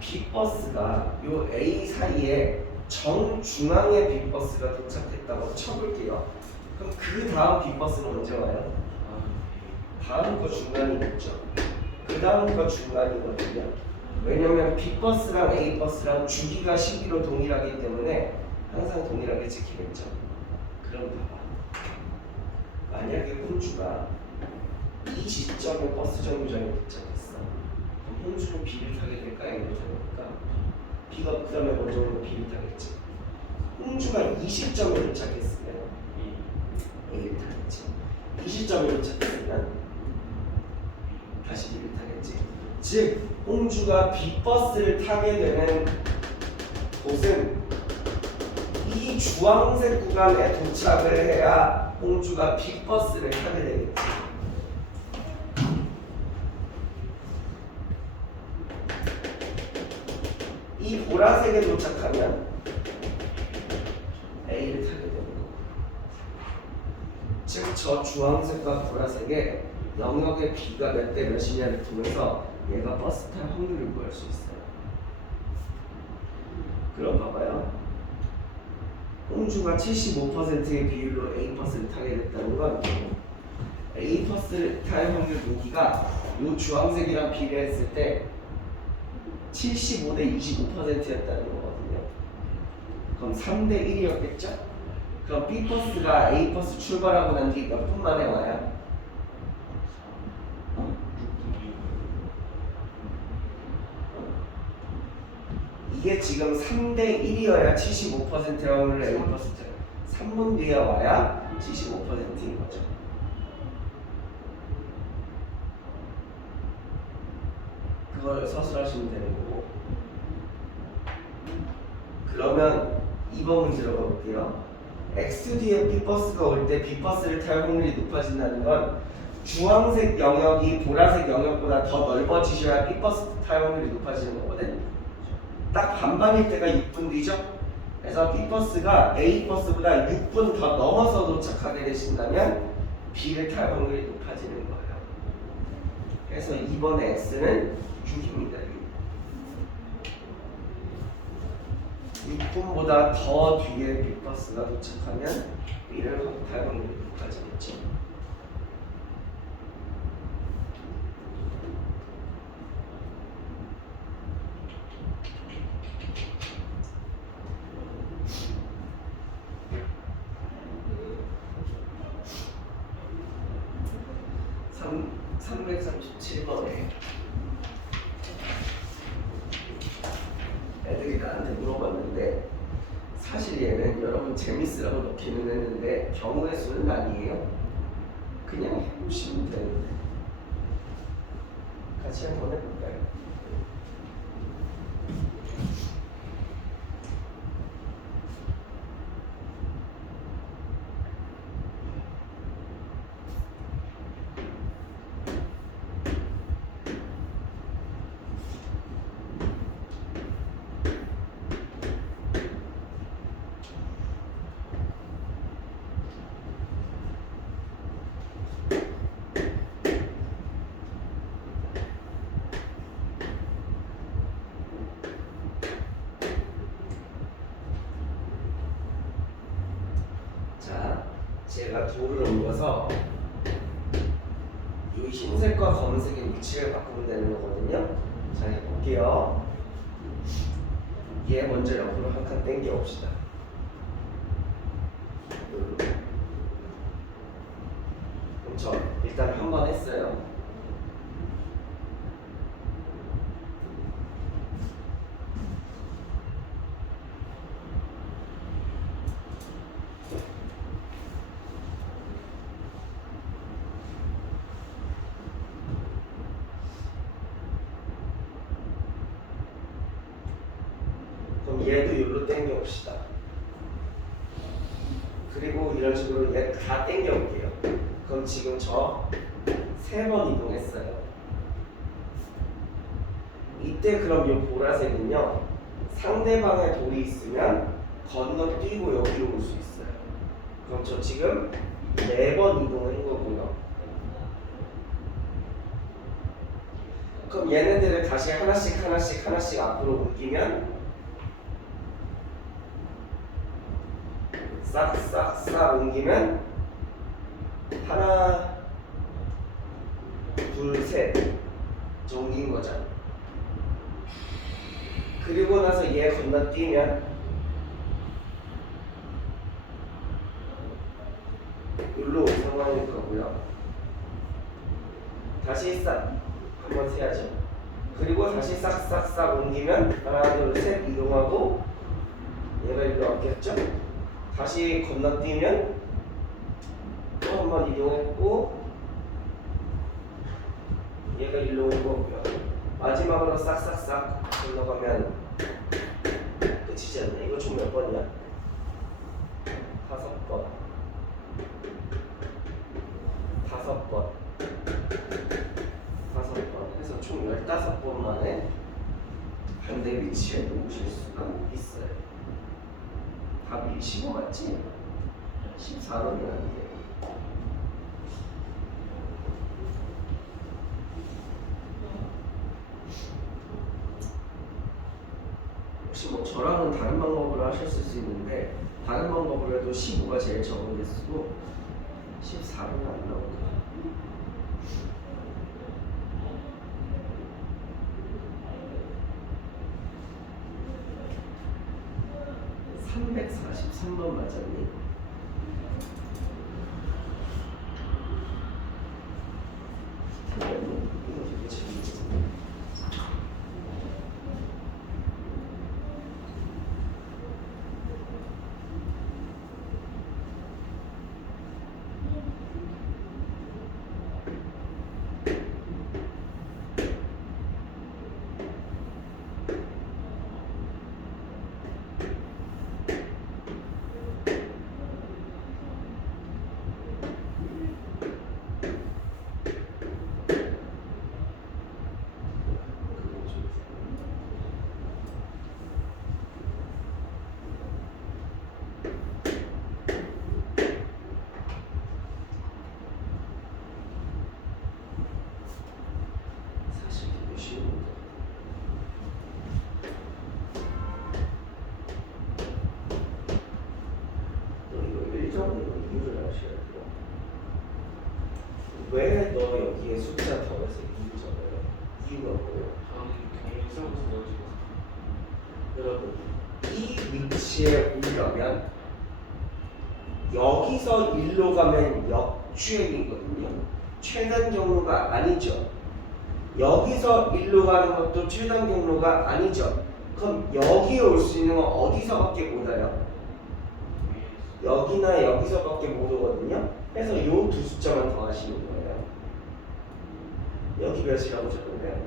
B버스가 요 A 사이에 정중앙에 B버스가 도착했다고 쳐볼게요. 그럼 그 다음 B버스는 언제 와요? 다음 거 중간이겠죠. 그 다음 거 중간이거든요. 왜냐면 B버스랑 A버스랑 주기가 시기로 동일하기 때문에 항상 동일하게 지키겠죠. 그럼 봐봐. 만약에 홍주가 이 시점에 버스 정류장에 도착했어. 그럼 홍주는 B를 타게 될까? A를 타게 될까? B가 그 다음에 먼저 오면 B를 타겠지. 홍주가 이 시점에 도착했으면 A를 타겠지. 이 시점에 도착했으면 다시 B를 타겠지. 즉 홍주가 B버스를 타게 되는 곳은 이 주황색 구간에 도착을 해야 홍주가 B버스를 타게 되겠지. 이 보라색에 도착하면 A를 타게 되는 거고, 즉 저 주황색과 보라색의 영역의 B가 몇 대 몇이냐를 통해서 얘가 버스 탈 확률을 구할 수 있어요. 그럼 봐봐요. 홍주가 75%의 비율로 A 버스를 타게 됐다는 건 A 버스를 탈 확률 무기가 이 주황색이랑 비례했을 때 75대 25%였다는 거거든요. 그럼 3대 1이었겠죠? 그럼 B 버스가 A 버스 출발하고 난 뒤 몇 분 만에 와요? 이게 지금 3대 1이어야 75%의 확률을 A 버스 3분 뒤에 와야 75%인 거죠. 그걸 서술하시면 되는 거고. 그러면 2번 문제로 가볼게요. x 뒤에 b버스가 올 때 b버스를 탈 확률이 높아진다는 건 주황색 영역이 보라색 영역보다 더 넓어지셔야 b버스 탈 확률이 높아지는 거거든. 딱 반반일 때가 6분 뒤죠. 그래서 b버스가 a버스보다 6분 더 넘어서 도착하게 되신다면 b를 탈 확률이 높아지는 거예요. 그래서 2번의 x는 6입니다. 6분보다 더 뒤에 b버스가 도착하면 b를 탈 확률이 높아지겠죠. 음. 337번에 애들이 나한테 물어봤는데 사실 얘는 여러분 재밌으라고 넣기는 했는데 경우의 수는 아니에요. 그냥 해보시면 되는데 같이 한번 해볼까요? 자, 제가 도를 옮겨서 이 흰색과 검은색의 위치를 바꾸면 되는 거거든요. 자, 해볼게요. 얘 먼저 옆으로 한 칸 당겨 봅시다. 그럼 저 일단 한 번 했어요. 그럼 얘도 여기로 당겨 봅시다. 그리고 이런 식으로 얘 다 당겨 볼게요. 그럼 지금 저 3번 이동했어요. 이때 그럼 이 보라색은요, 상대방의 돌이 있으면 건너뛰고 여기로 올 수 있어요. 그럼 저 지금 4번 이동한 거고요. 그럼 얘네들을 다시 하나씩 앞으로 옮기면 싹 옮기면 하나, 둘, 셋 옮긴 거죠. 그리고 나서 얘 건너뛰면 여기로 올 상황일 거고요. 다시 싹 한번 세야죠. 그리고 다시 싹 옮기면 하나, 둘, 셋 이동하고 얘가 일로 왔겠죠. 다시 건너뛰면 또 한 번 이동했고 얘가 일로 온 거고요. 마지막으로 싹 건너가면 끝이지 않나? 이거 총 몇 번이야? 5번. 5번. 해서 총 15번 만에 반대 위치에 놓으실 수가 있어요. 답이 15 맞지? 14번이 아니에요. 혹시 뭐 저랑은 다른 방법으로 하셨을 수 있는데 다른 방법으로 해도 15가 제일 적은 개수고 14는 안 나오고 343번 맞았니? 이거 되게 재밌어. 이유를 아셔야 돼요. 왜 너 여기에 숫자 더해서 2를 적어요? 이유가 뭐예요? 저는 경우에서 넣어주고 여러분 이 위치에 오려면 여기서 1로 가면 역주행이거든요. 최단 경로가 아니죠. 여기서 1로 가는 것도 최단 경로가 아니죠. 그럼 여기에 올 수 있는 건 어디서밖에 못 와요? 여기나 여기서밖에 못 오거든요. 그래서 이 두 숫자만 더 하시는 거예요. 여기 몇이라고 적은데요?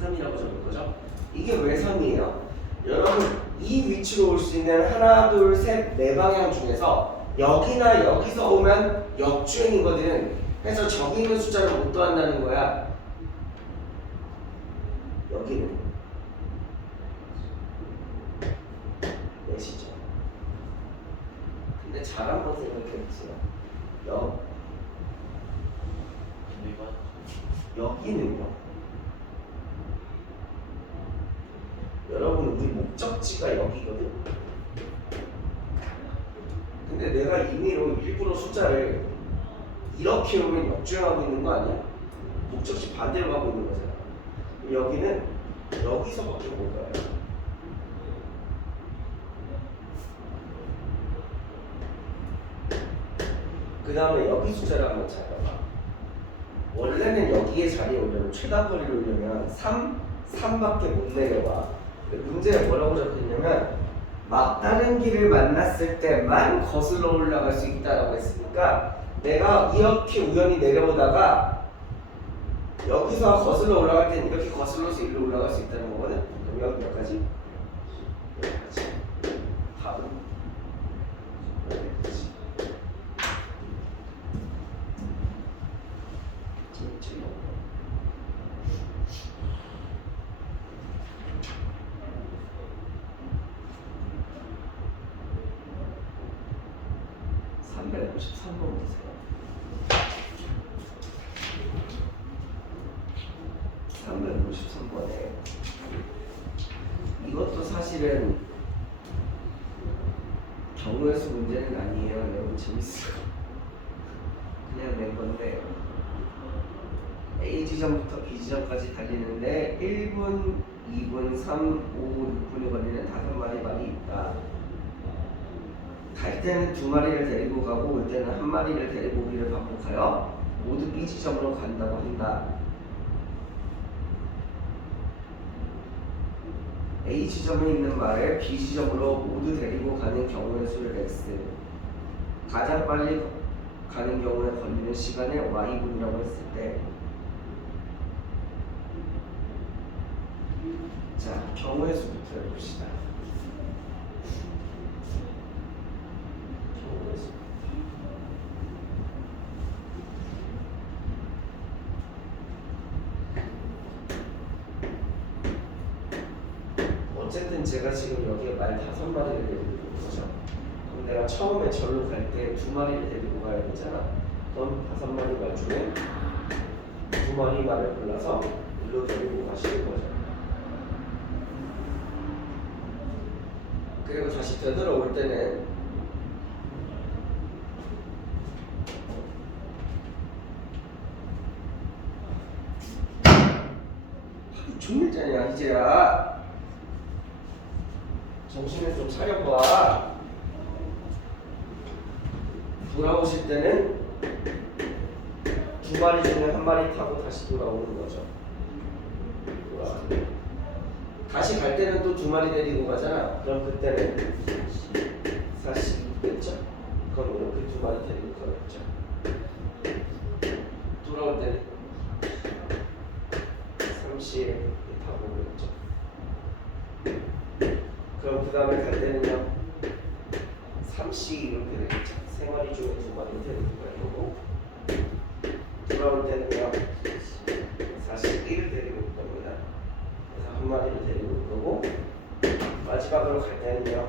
3이라고 적은 거죠. 이게 왜 3이에요? 여러분 이 위치로 올 수 있는 하나, 둘, 셋, 네 방향 중에서 여기나 여기서 오면 역주행이거든. 그래서 저기 있는 숫자를 못 더한다는 거야. 여기는 몇이죠? 근데 잘 한번 생각해 보세요. 여기는요. 여러분 우리 목적지가 여기거든. 근데 내가 임의로 일부러 숫자를 이렇게 오면 역주행하고 있는 거 아니야? 목적지 반대로 가고 있는 거잖아. 여기는 여기서밖에 못 가요. 그 다음에 여기 숫자를 한번 찾아봐. 원래는 여기에 자리에 오려면 최단 거리를 오려면 3밖에 못 내려와. 문제가 뭐라고 적혀있냐면 막다른 길을 만났을 때만 거슬러 올라갈 수 있다라고 했으니까 내가 이렇게 우연히 내려오다가 여기서 거슬러 올라갈 때는 이렇게 거슬러서 일로 올라갈 수 있다는 거거든. 그럼 여기 몇 가지? 여기까지. 답은 여기까지. 재밌지? 353번 보세요. 353번에 이것도 사실은 경우의 수 문제는 아니에요. 여러분 재밌어요. 그냥 낸 건데 A 지점부터 B 지점까지 달리는데 1분, 2분, 3, 5, 6분이 걸리는 5마리 말이 있다. 갈 때는 2마리를 데리고 가고 올 때는 1마리를 데리고 오기를 반복하여 모두 B 지점으로 간다고 한다. A 지점에 있는 말을 B 지점으로 모두 데리고 가는 경우의 수를 X, 가장 빨리 가는 경우에 걸리는 시간을 Y분이라고 했을 때, 자, 경우의 수부터 해봅시다. 경우의 수. 어쨌든 제가 지금 여기에 말 5마리를 데리고 있는 거죠. 그럼 내가 처음에 절로 갈 때 2마리를 데리고 가야 되잖아. 그럼 5마리 말 중에 2마리 말을 골라서 일로 데리고 가시는 거죠. 그리고 다시 되돌아올 때는 중일자냐 이제야. 정신을 좀 차려봐. 돌아오실 때는 2마리 중에 1마리 타고 다시 돌아오는 거죠. 다시 갈 때는 또 2마리 데리고 가잖아. 그럼 그때는 40겠죠? 그럼 이렇게 2마리 데리고 가겠죠. 돌아올 때는 30 타고 오겠죠. 그럼 그 다음에 갈 때는요 30 이렇게 되겠죠. 3마리 중에 2마리 데리고 갈 거고, 돌아올 때는요 41을 데리고 올 겁니다. 그래서 1마리를 데리고 올 거고, 마지막으로 갈 때는요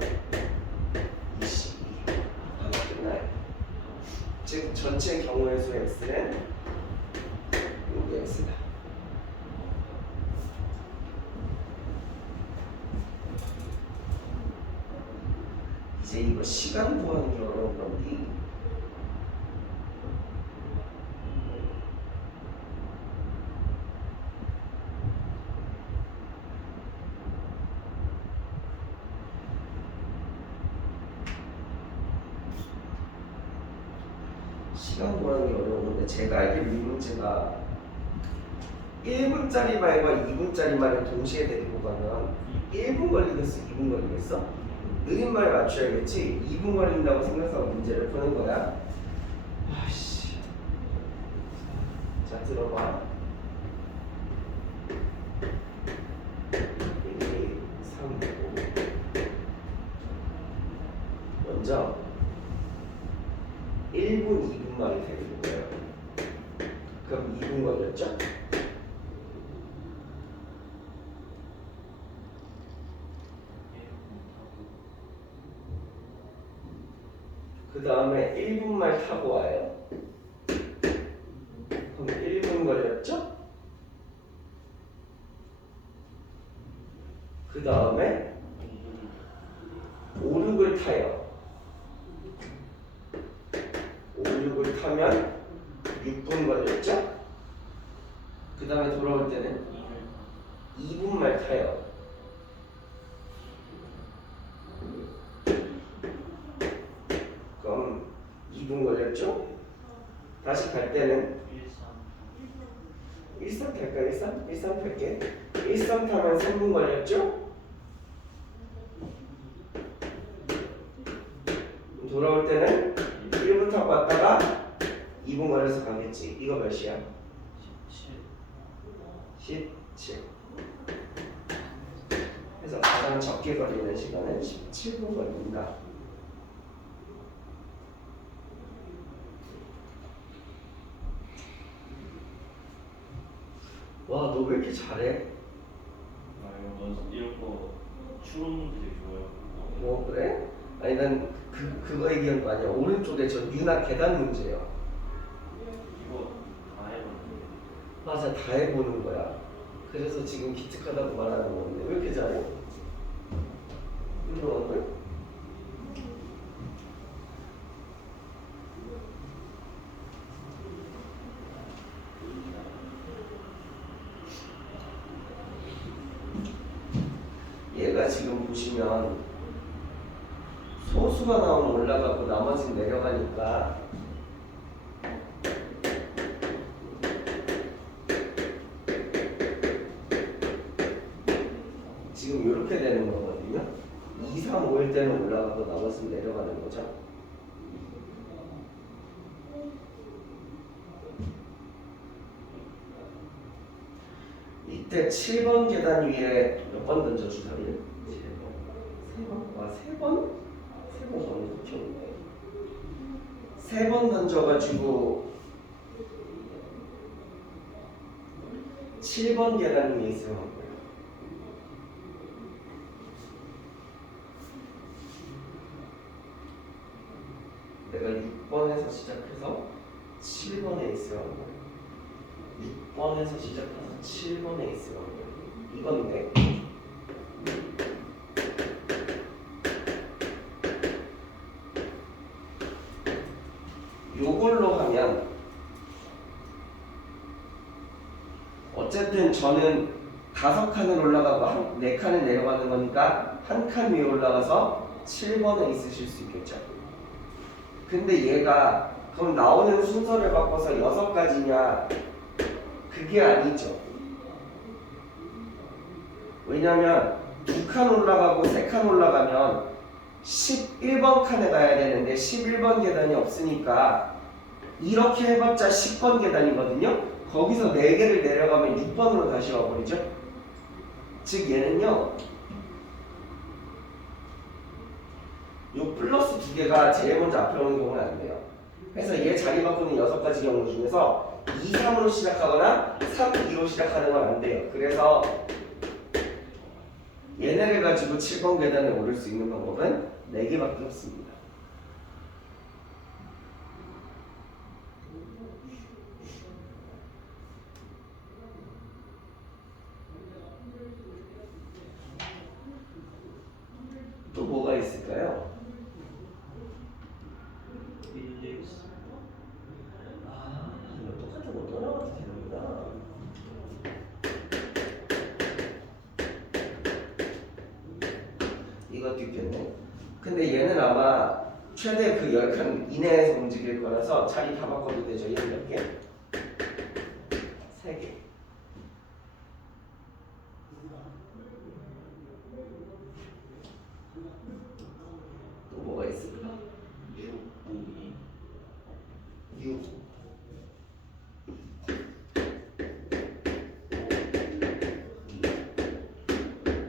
22 하나 끝나요. 즉 전체 경우의 수 X는 여기 X다. 이제 이거 시간 구하는 게 어려운 건데. 시간 구하는 게 어려운 건데 제가 알기로 이 문제가 1분짜리 말과 2분짜리 말을 동시에 데리고 가면 1분 걸리겠어? 2분 걸리겠어? 느린 말 맞춰야겠지? 2분 걸린다고 생각하고 문제를 푸는 거야. 아씨. 자, 들어봐. 1, 2, 3, 5. 먼저 1분, 2분 말이 되는 거예요. 그럼 2분 걸렸죠? 그 다음에 1분 말 타고 와요. 그럼 1분 걸렸죠? 그 다음에 5, 6을 타요. 5, 6을 타면 6분 걸렸죠? 그 다음에 돌아올 때는 2분 말 타요. 그럼 2분 걸렸죠? 다시 갈 때는 13 탈까? 13 탈게. 13 타면 3분 걸렸죠? 돌아올 때는 1분 타고 왔다가 2분 걸려서 가겠지. 이거 몇 시야? 17. 그래서 가장 적게 걸리는 시간은 17분 걸린다. 와, 너 왜 이렇게 잘해? 아 이거 이런 거 추론 되게 좋아요. 뭐 그래? 아니 난 그거 얘기한 거 아니야. 오른쪽에 저 유나 계단 문제요. 이거 다 해봤는데. 맞아, 다 해보는 거야. 그래서 지금 기특하다고 말하는 건데 왜 이렇게 잘해? 운동하는? 얘가 지금 보시면 소수가 나오면 올라가고 나머지는 내려가니까 지금 이렇게 되는 거거든요. 2, 3, 5일 때는 올라가고 나머지는 내려가는 거죠. 이때 7번 계단 위에 몇 번 던져주사를? 3번? 와, 3번? 3번 너무 극혐인데. 3번 던져가지고 7번 계단 위에 있으면 한 거예요. 내가 6번에서 시작해서 7번에 있으면 한 거예요. 6번에서 시작해서 7번에 있으면 한 거예요. 이건데 요걸로 하면 어쨌든 저는 5칸을 올라가고 4칸을 내려가는 거니까 한 칸 위에 올라가서 7번에 있으실 수 있겠죠. 근데 얘가 그럼 나오는 순서를 바꿔서 6가지냐? 그게 아니죠. 왜냐면 2칸 올라가고 3칸 올라가면 11번 칸에 가야 되는데 11번 계단이 없으니까 이렇게 해봤자 10번 계단이거든요. 거기서 4개를 내려가면 6번으로 다시 와버리죠. 즉 얘는요, 요 플러스 2개가 제일 먼저 앞에 오는 경우는 안 돼요. 그래서 얘 자리 바꾸는 6가지 경우 중에서 2, 3으로 시작하거나 3, 2로 시작하는 건 안 돼요. 그래서 얘네를 가지고 7번 계단에 오를 수 있는 방법은 4개밖에 없습니다. 또 뭐가 있을까요? 근데 얘는 아마 최대 그 10칸 이내에서 움직일 거라서 자리 다 바꿔도 되죠. 얘는 몇 개? 3개. 또 뭐가 있을까? 6, 5, 2. 6.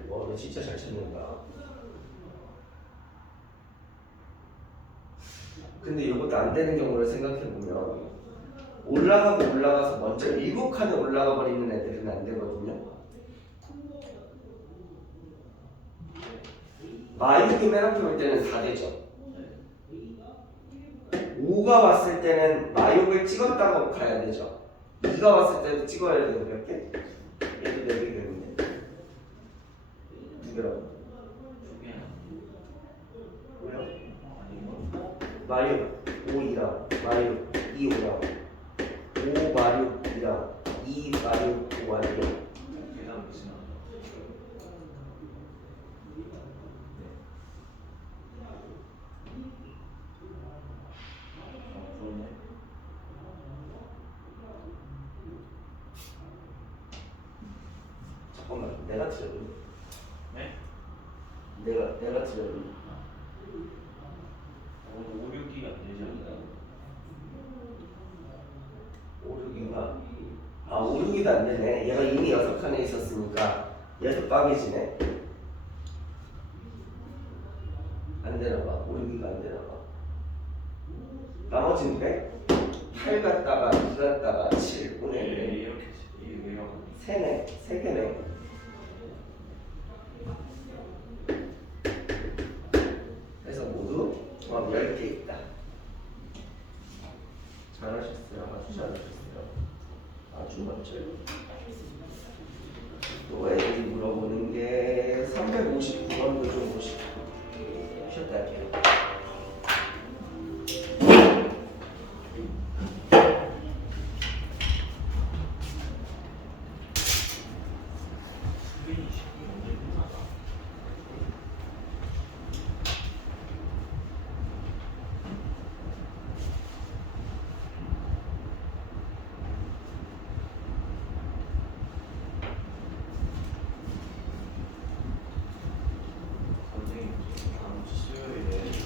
너 진짜 잘 찾는다. 근데 이것도 안 되는 경우를 생각해 보면 올라가고 올라가서 먼저 7칸에 올라가 버리는 애들은 안 되거든요. 마육이 맨 앞에 올 때는 다 되죠. 5가 왔을 때는 마육을 찍었다고 가야 되죠. 2가 왔을 때도 찍어야 돼요. 몇 개? 얘도 4개겠는데. 두 개라고. 2개. 왜요? 아닌가? 마육 5이랑 마육 2 5랑 5 마육 2랑 2 마육 5 아니에요? 계산 무슨 안 그러네. 잠깐만, 내가 틀렸니? 네? 내가 틀렸니? 오늘 5, 6기가 안 되지 않나요? 5, 6이가 5, 6이가 안 되네. 얘가 이미 6칸에 있었으니까 얘도 빵이지네. 안 되나 봐. 5, 6이가 안 되나 봐. 나머지는 100? 8 갔다가 2 갔다가 7 오네. 이렇게 이게 왜요? 3네. 3개네. 그래서 모두 10개 있다. 잘하셨어요. 아주 잘하셨어요. 아주 멋져요. 또 애들이 물어보는 게 359번도 좀 보시고 쉬었다 할게요. 수빈이 지금 언제 끝나나? 선생님 다음 주 수요일에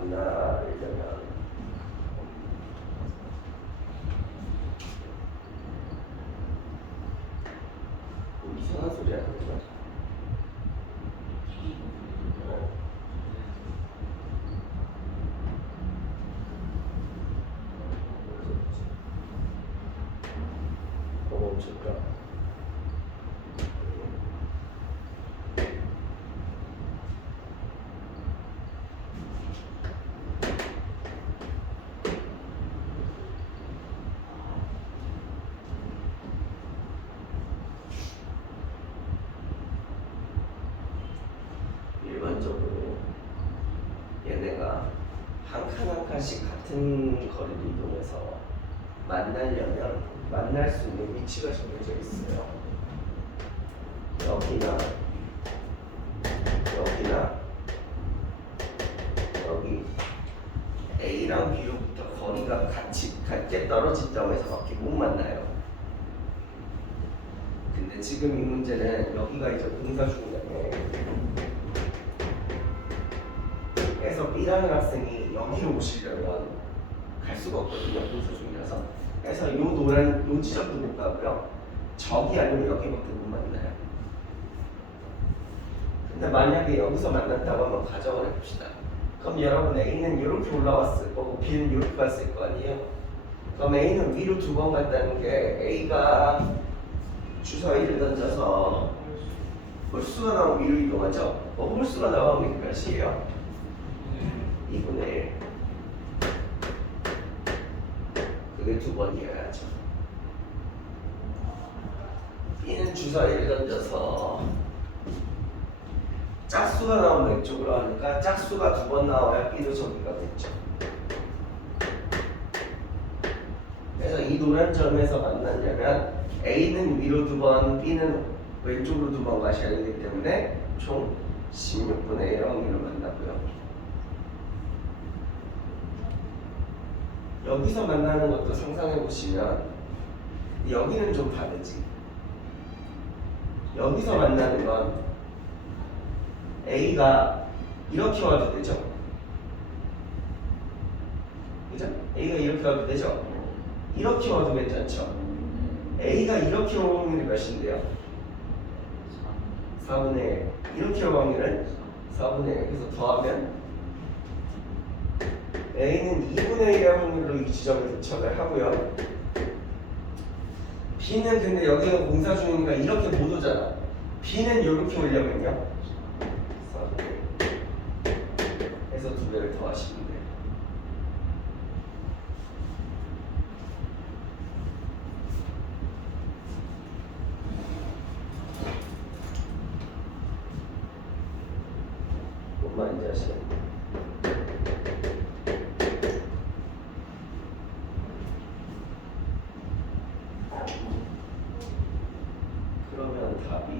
만나려면 뭐 이상한 소리 하는 거야? 멈출까? 일반적으로 얘네가 한 칸 한 칸씩 같은 거리를 이동해서 만나려면 만날 수 있는 위치가 정해져 있어요. 여기나 여기 A랑 B로부터 거리가 같게 떨어진다고 해서 밖에 못 만나요. 근데 지금 이 문제는 여기가 이제 공사 중이라며 그래서 B라는 학생이 여기로 오시려면 갈 수가 없거든요. 공사 중이라서. 그래서 요 지점도 못 가고요. 저기 아니면 여기밖에 못 만나요. 근데 만약에 여기서 만났다고 한번 가정을 해봅시다. 그럼 여러분 A는 이렇게 올라왔을 거고 B는 이렇게 갔을 거 아니에요? 그럼 A는 위로 2번 갔다는 게 A가 주사 1을 던져서 홀수가 나오면 위로 이동하죠? 홀수가 나오면 몇이에요? 2분의 1. 그게 2번이어야죠. B는 주사 1을 던져서 짝수가 나오면 왼쪽으로 하니까 짝수가 2번 나와야 B도 저기 가겠죠. 그래서 이 노란 점에서 만나려면 A는 위로 2번, B는 왼쪽으로 2번 가셔야 되기 때문에 총 16분의 1 확률을 만나고요. 여기서 만나는 것도 상상해 보시면 여기는 좀 다르지. 여기서 만나는 건 A가 이렇게 와도 되죠? 그죠? A가 이렇게 와도 되죠? 이렇게 와도 괜찮죠? A가 이렇게 올 확률이 몇인데요? 4분의 1. 이렇게 올 확률은 4분의 1. 그래서 더하면 A는 2분의 1의 확률로 이 지점에 도착을 하고요. B는 근데 여기가 공사 중이니까 이렇게 못 오잖아. B는 이렇게 오려면요. 4분의 1. 해서 2배를 더하시면 돼요. 뭔 말인지 아시겠나요? 그러면 답이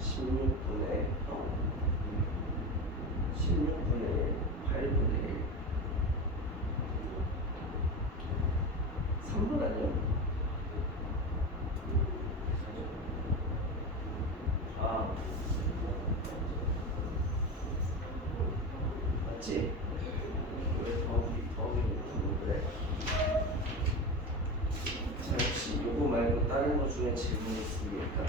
16분의 8분의 1 3분 아니요? 아 맞지? 왜 더하기 그래? 자, 혹시 요거 말고 다른 거 중에 질문 있습니까?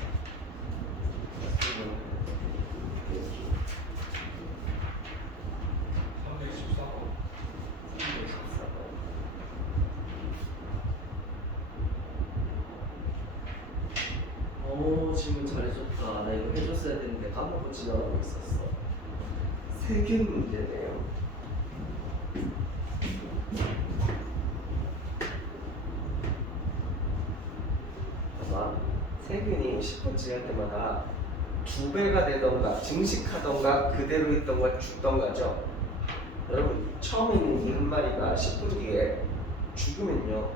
오, 질문 잘해줬다. 나 이거 해줬어야 되는데 까먹고 지나가고 있었어. 세균 문제네요. 봐봐, 세균이 10분째 할 때마다 2배가 되던가 증식하던가 그대로 있던가 죽던가죠. 여러분 처음에 있는 이 한 마리가 10분 뒤에 죽으면요,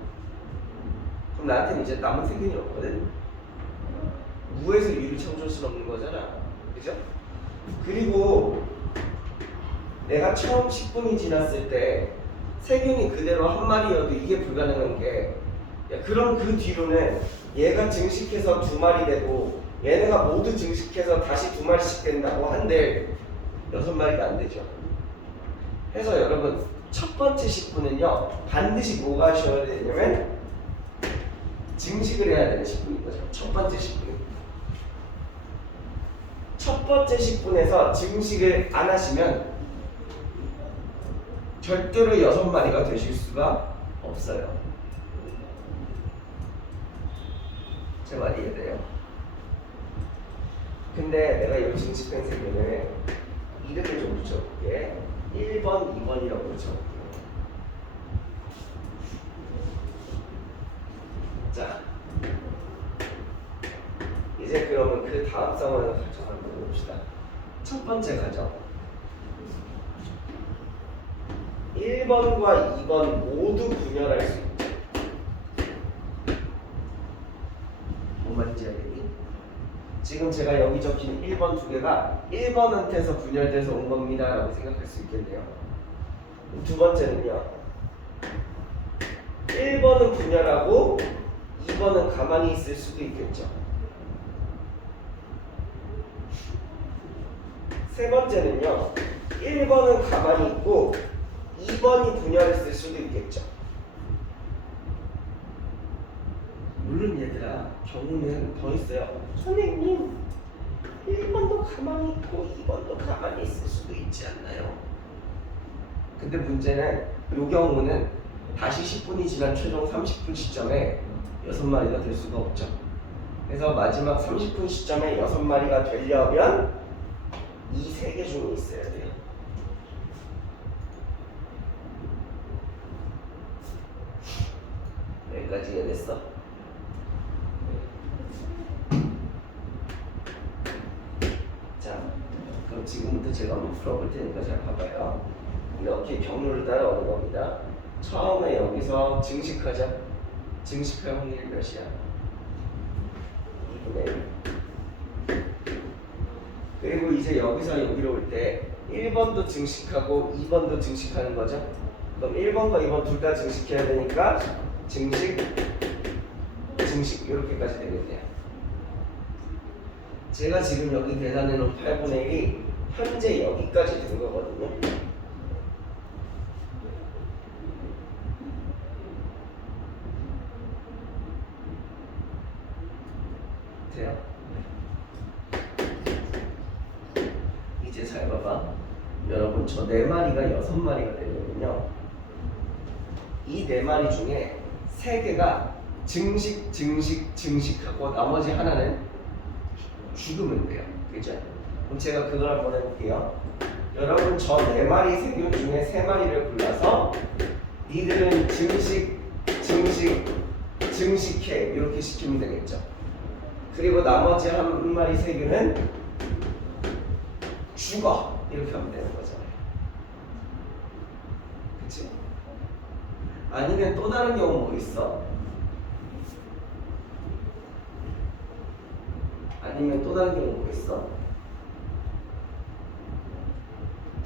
그럼 나한테는 이제 남은 세균이 없거든. 무에서 유를 창조할 수는 없는 거잖아, 그죠? 그리고 내가 처음 10분이 지났을 때 세균이 그대로 한 마리여도 이게 불가능한 게, 야, 그럼 그 뒤로는 얘가 증식해서 2마리 되고 얘네가 모두 증식해서 다시 2마리씩 된다고 한들 6마리가 안 되죠. 해서 여러분 첫 번째 식분은요 반드시 뭐가 하셔야 되냐면 증식을 해야 되는 식분인 거죠. 첫 번째 식분. 첫 번째 식분에서 증식을 안 하시면 절대로 6마리가 되실 수가 없어요. 제 말이 이해돼요? 근데 내가 이 증식된 세균을 이렇게 좀 붙여볼게. 1번, 2번이라고 붙여볼게요. 자, 이제 그러면 그 다음 상황을 가정 한번 봅시다. 첫 번째 가정. 1번과 2번 모두 분열할 수 있죠. 뭔 말인지 알겠니? 지금 제가 여기 적힌 1번 두 개가 1번한테서 분열돼서 온 겁니다 라고 생각할 수 있겠네요. 두 번째는요, 1번은 분열하고 2번은 가만히 있을 수도 있겠죠. 세 번째는요, 1번은 가만히 있고 2번이 분열했을 수도 있겠죠. 물론 얘들아, 경우는 더 있어요. 선생님, 1번도 가만히 있고 2번도 가만히 있을 수도 있지 않나요? 근데 문제는 이 경우는 다시 10분이 지난 최종 30분 시점에 6마리가 될 수가 없죠. 그래서 마지막 30분 시점에 6마리가 되려면 이 세 개 중에 있어야 돼요. 여기까지 이해됐어? 자, 그럼 지금부터 제가 한번 풀어볼 테니까 잘 봐봐요. 이렇게 경로를 따라오는 겁니다. 처음에 여기서 증식하자. 증식할 확률이 몇이야? 2분의 1. 그리고 이제 여기서 여기로 올 때 1번도 증식하고 2번도 증식하는 거죠. 그럼 1번과 2번 둘 다 증식해야 되니까 증식 이렇게까지 되겠네요. 제가 지금 여기 계산해 놓은 8분의 1이 현재 여기까지 된 거거든요. 돼요? 이제 잘 봐봐. 여러분, 저 4마리가 6마리가 되려면요, 이 4마리 중에 3개가 증식하고 나머지 하나는 죽으면 돼요. 그죠? 그럼 제가 그걸 한번 해볼게요. 여러분, 저 4마리 세균 중에 3마리를 골라서 니들은 증식해 이렇게 시키면 되겠죠. 그리고 나머지 한 마리 세균은 죽어 이렇게 하면 되는 거잖아요. 그치? 아니면 또 다른 경우 뭐 있어? 아니면 또 다른 경우 뭐 있어?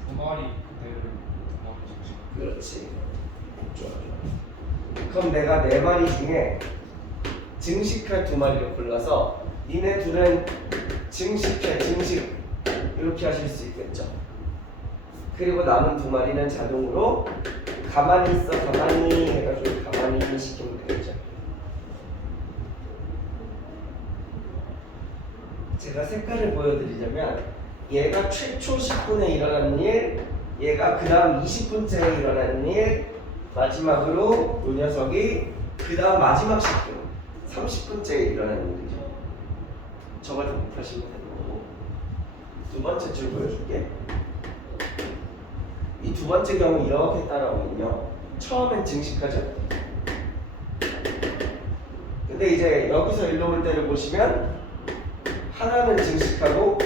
두 마리 그대로 두 마리 증식. 그렇지. 좋아. 그럼 내가 4마리 중에 증식할 2마리를 골라서 니네 둘은 증식 이렇게 하실 수 있겠죠. 그리고 남은 2마리는 자동으로 가만히 있어 가만히 해가지고 가만히 시키면 되겠죠. 제가 색깔을 보여드리자면 얘가 최초 10분에 일어나는 일, 얘가 그 다음 20분째에 일어나는 일, 마지막으로 이 녀석이 그 다음 마지막 10분 30분째에 일어나는 일이죠. 저걸 좀 곱하시면 되는 거고, 두 번째 줄 보여줄게. 이 두 번째 경우 이렇게 따라오면요, 처음엔 증식하죠. 근데 이제 여기서 일로 올 때를 보시면 하나는 증식하고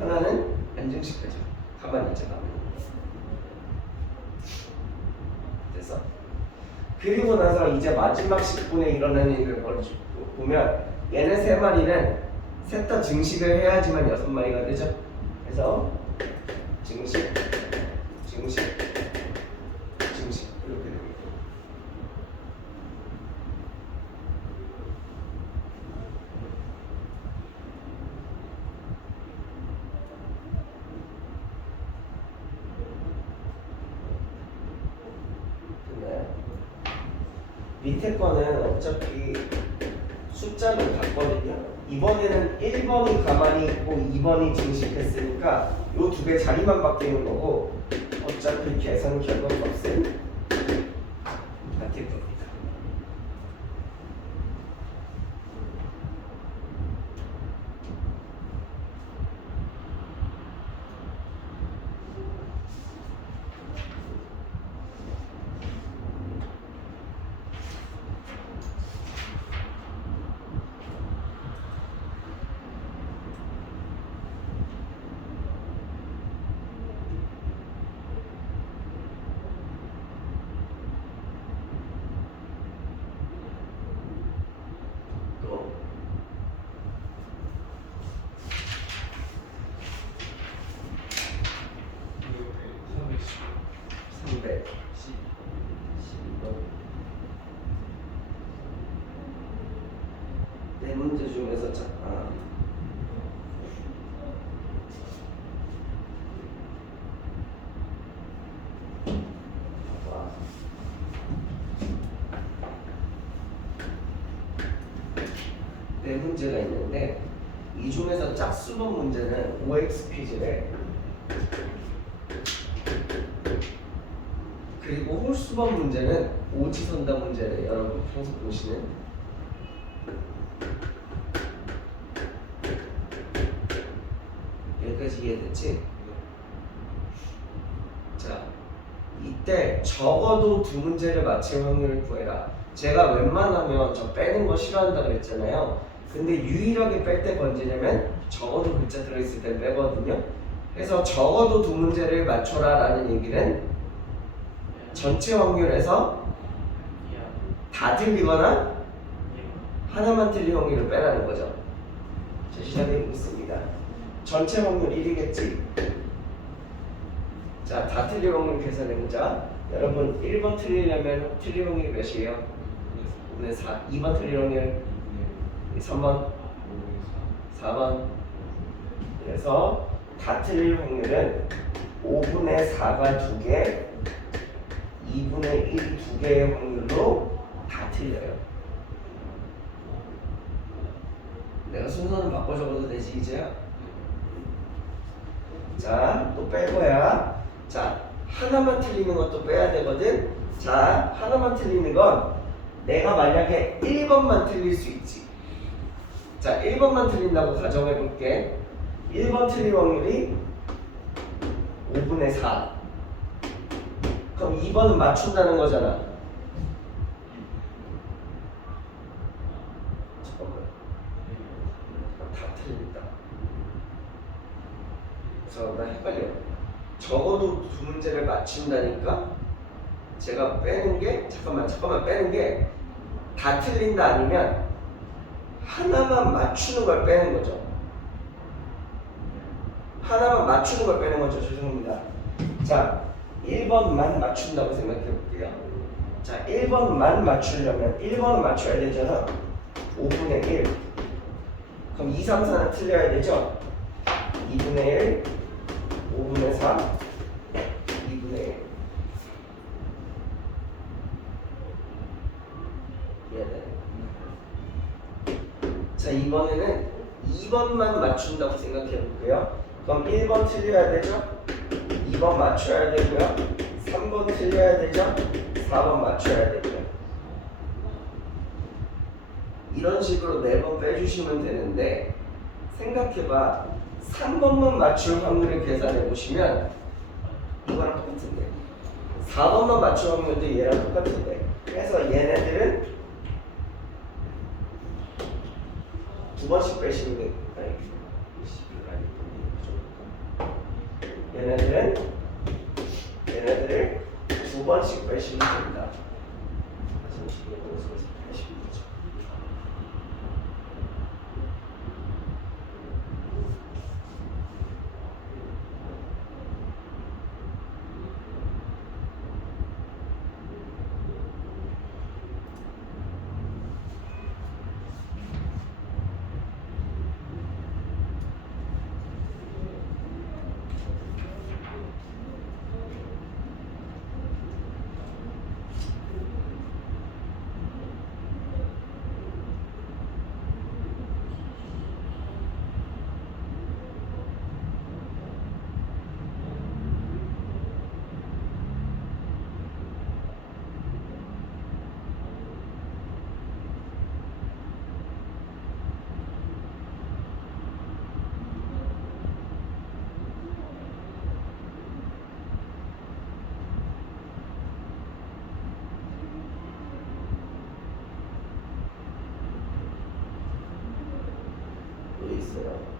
하나는 안 증식하죠. 가만히 있죠. 가만히. 됐어? 그리고 나서 이제 마지막 10분에 일어나는 일을 보면 얘네 3마리는 셋 다 증식을 해야지만 6마리가 되죠. 그래서 증식 이렇게 됩니다. 밑에 거는 어차피 숫자는 같거든요. 이번에는 1번이 가만히 있고 2번이 증식했으니까 요 두 개 자리만 바뀌는 거고 어차피 계산 결과값은 같을 겁니다. 또 이거 310. 312번 네 문제 중에서 봐봐. 네 문제가 있는데 이 중에서 짝수번 문제는 OX 퀴즈래. 그리고 홀수번 문제는 오지선다 문제래. 여러분 평소 보시는 여기까지 이해됐지? 자, 이때 적어도 두 문제를 맞힐 확률을 구해라. 제가 웬만하면 저 빼는 거 싫어한다 그랬잖아요. 근데 유일하게 뺄 때 건지려면 적어도 글자 들어있을 때 빼거든요. 그래서 적어도 두 문제를 맞춰라 라는 얘기는 전체 확률에서 다 틀리거나 하나만 틀린 확률을 빼라는 거죠. 자, 시작해 보겠습니다. 전체 확률 1이겠지. 자, 다 틀린 확률 계산해보자. 여러분 1번 틀리려면 틀린 확률이 몇이에요? 5분의 4. 2번 틀린 확률 3번 4번. 그래서 다 틀릴 확률은 5분의 4가 2개 2분의 1이 2개의 확률로 다 틀려요. 내가 순서는 바꿔 적어도 되지 이제야? 자, 또 뺄 거야. 자, 하나만 틀리는 것도 빼야 되거든. 자, 하나만 틀리는 건 내가 만약에 1번만 틀릴 수 있지. 자, 1번만 틀린다고 가정해 볼게. 1번 틀릴 확률이 5분의 4. 그럼 2번은 맞춘다는 거잖아. 잠깐만. 다 틀린다. 그래서 나 헷갈려. 적어도 두 문제를 맞춘다니까 제가 빼는 게 잠깐만 빼는 게 다 틀린다 아니면 하나만 맞추는 걸 빼는 거죠. 하나만 맞추는 걸 빼는 거죠. 죄송합니다. 자, 1번만 맞춘다고 생각해 볼게요. 자, 1번만 맞추려면 1번은 맞춰야 되잖아. 5분의 1. 그럼 2, 3, 4는 틀려야 되죠. 2분의 1, 5분의 4, 2분의 1. 이해돼? 자, 이번에는 2번만 맞춘다고 생각해 볼게요. 그럼 1번 틀려야 되죠? 2번 맞춰야 되고요. 3번 틀려야 되죠? 4번 맞춰야 되고요. 이런 식으로 4번 빼주시면 되는데 생각해봐. 3번만 맞출 확률을 계산해 보시면 이거랑 똑같은데 4번만 맞출 확률도 얘랑 똑같은데 그래서 얘네들은 두 번씩 빼시면 돼. 얘네들을 두 번씩 빼시면 됩니다. 있어요.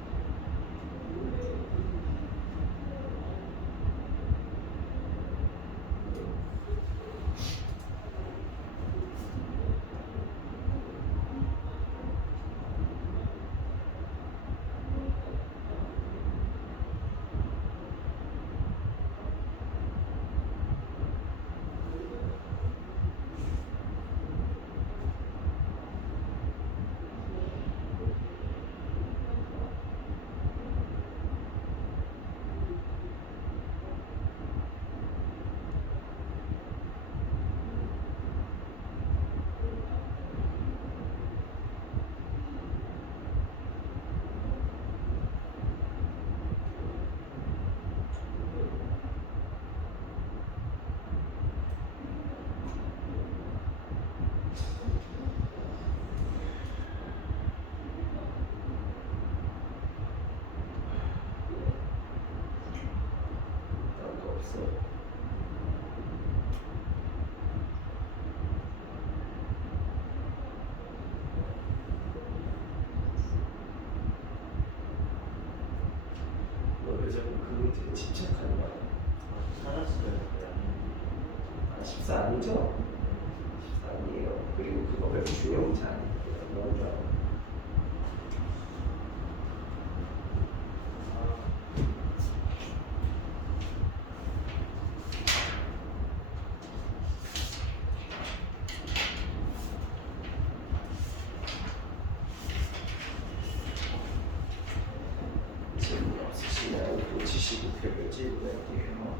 다른 거 없어. 너 왜 자꾸 그 문제에 집착하는 거야? 찾았어요. 아, 14 아니죠? 14 아니에요. 그리고 그거 별로 중요한 문제 아니에요. 너무 좋아. 질문 없으시면 고치시고 별로 질문할게요.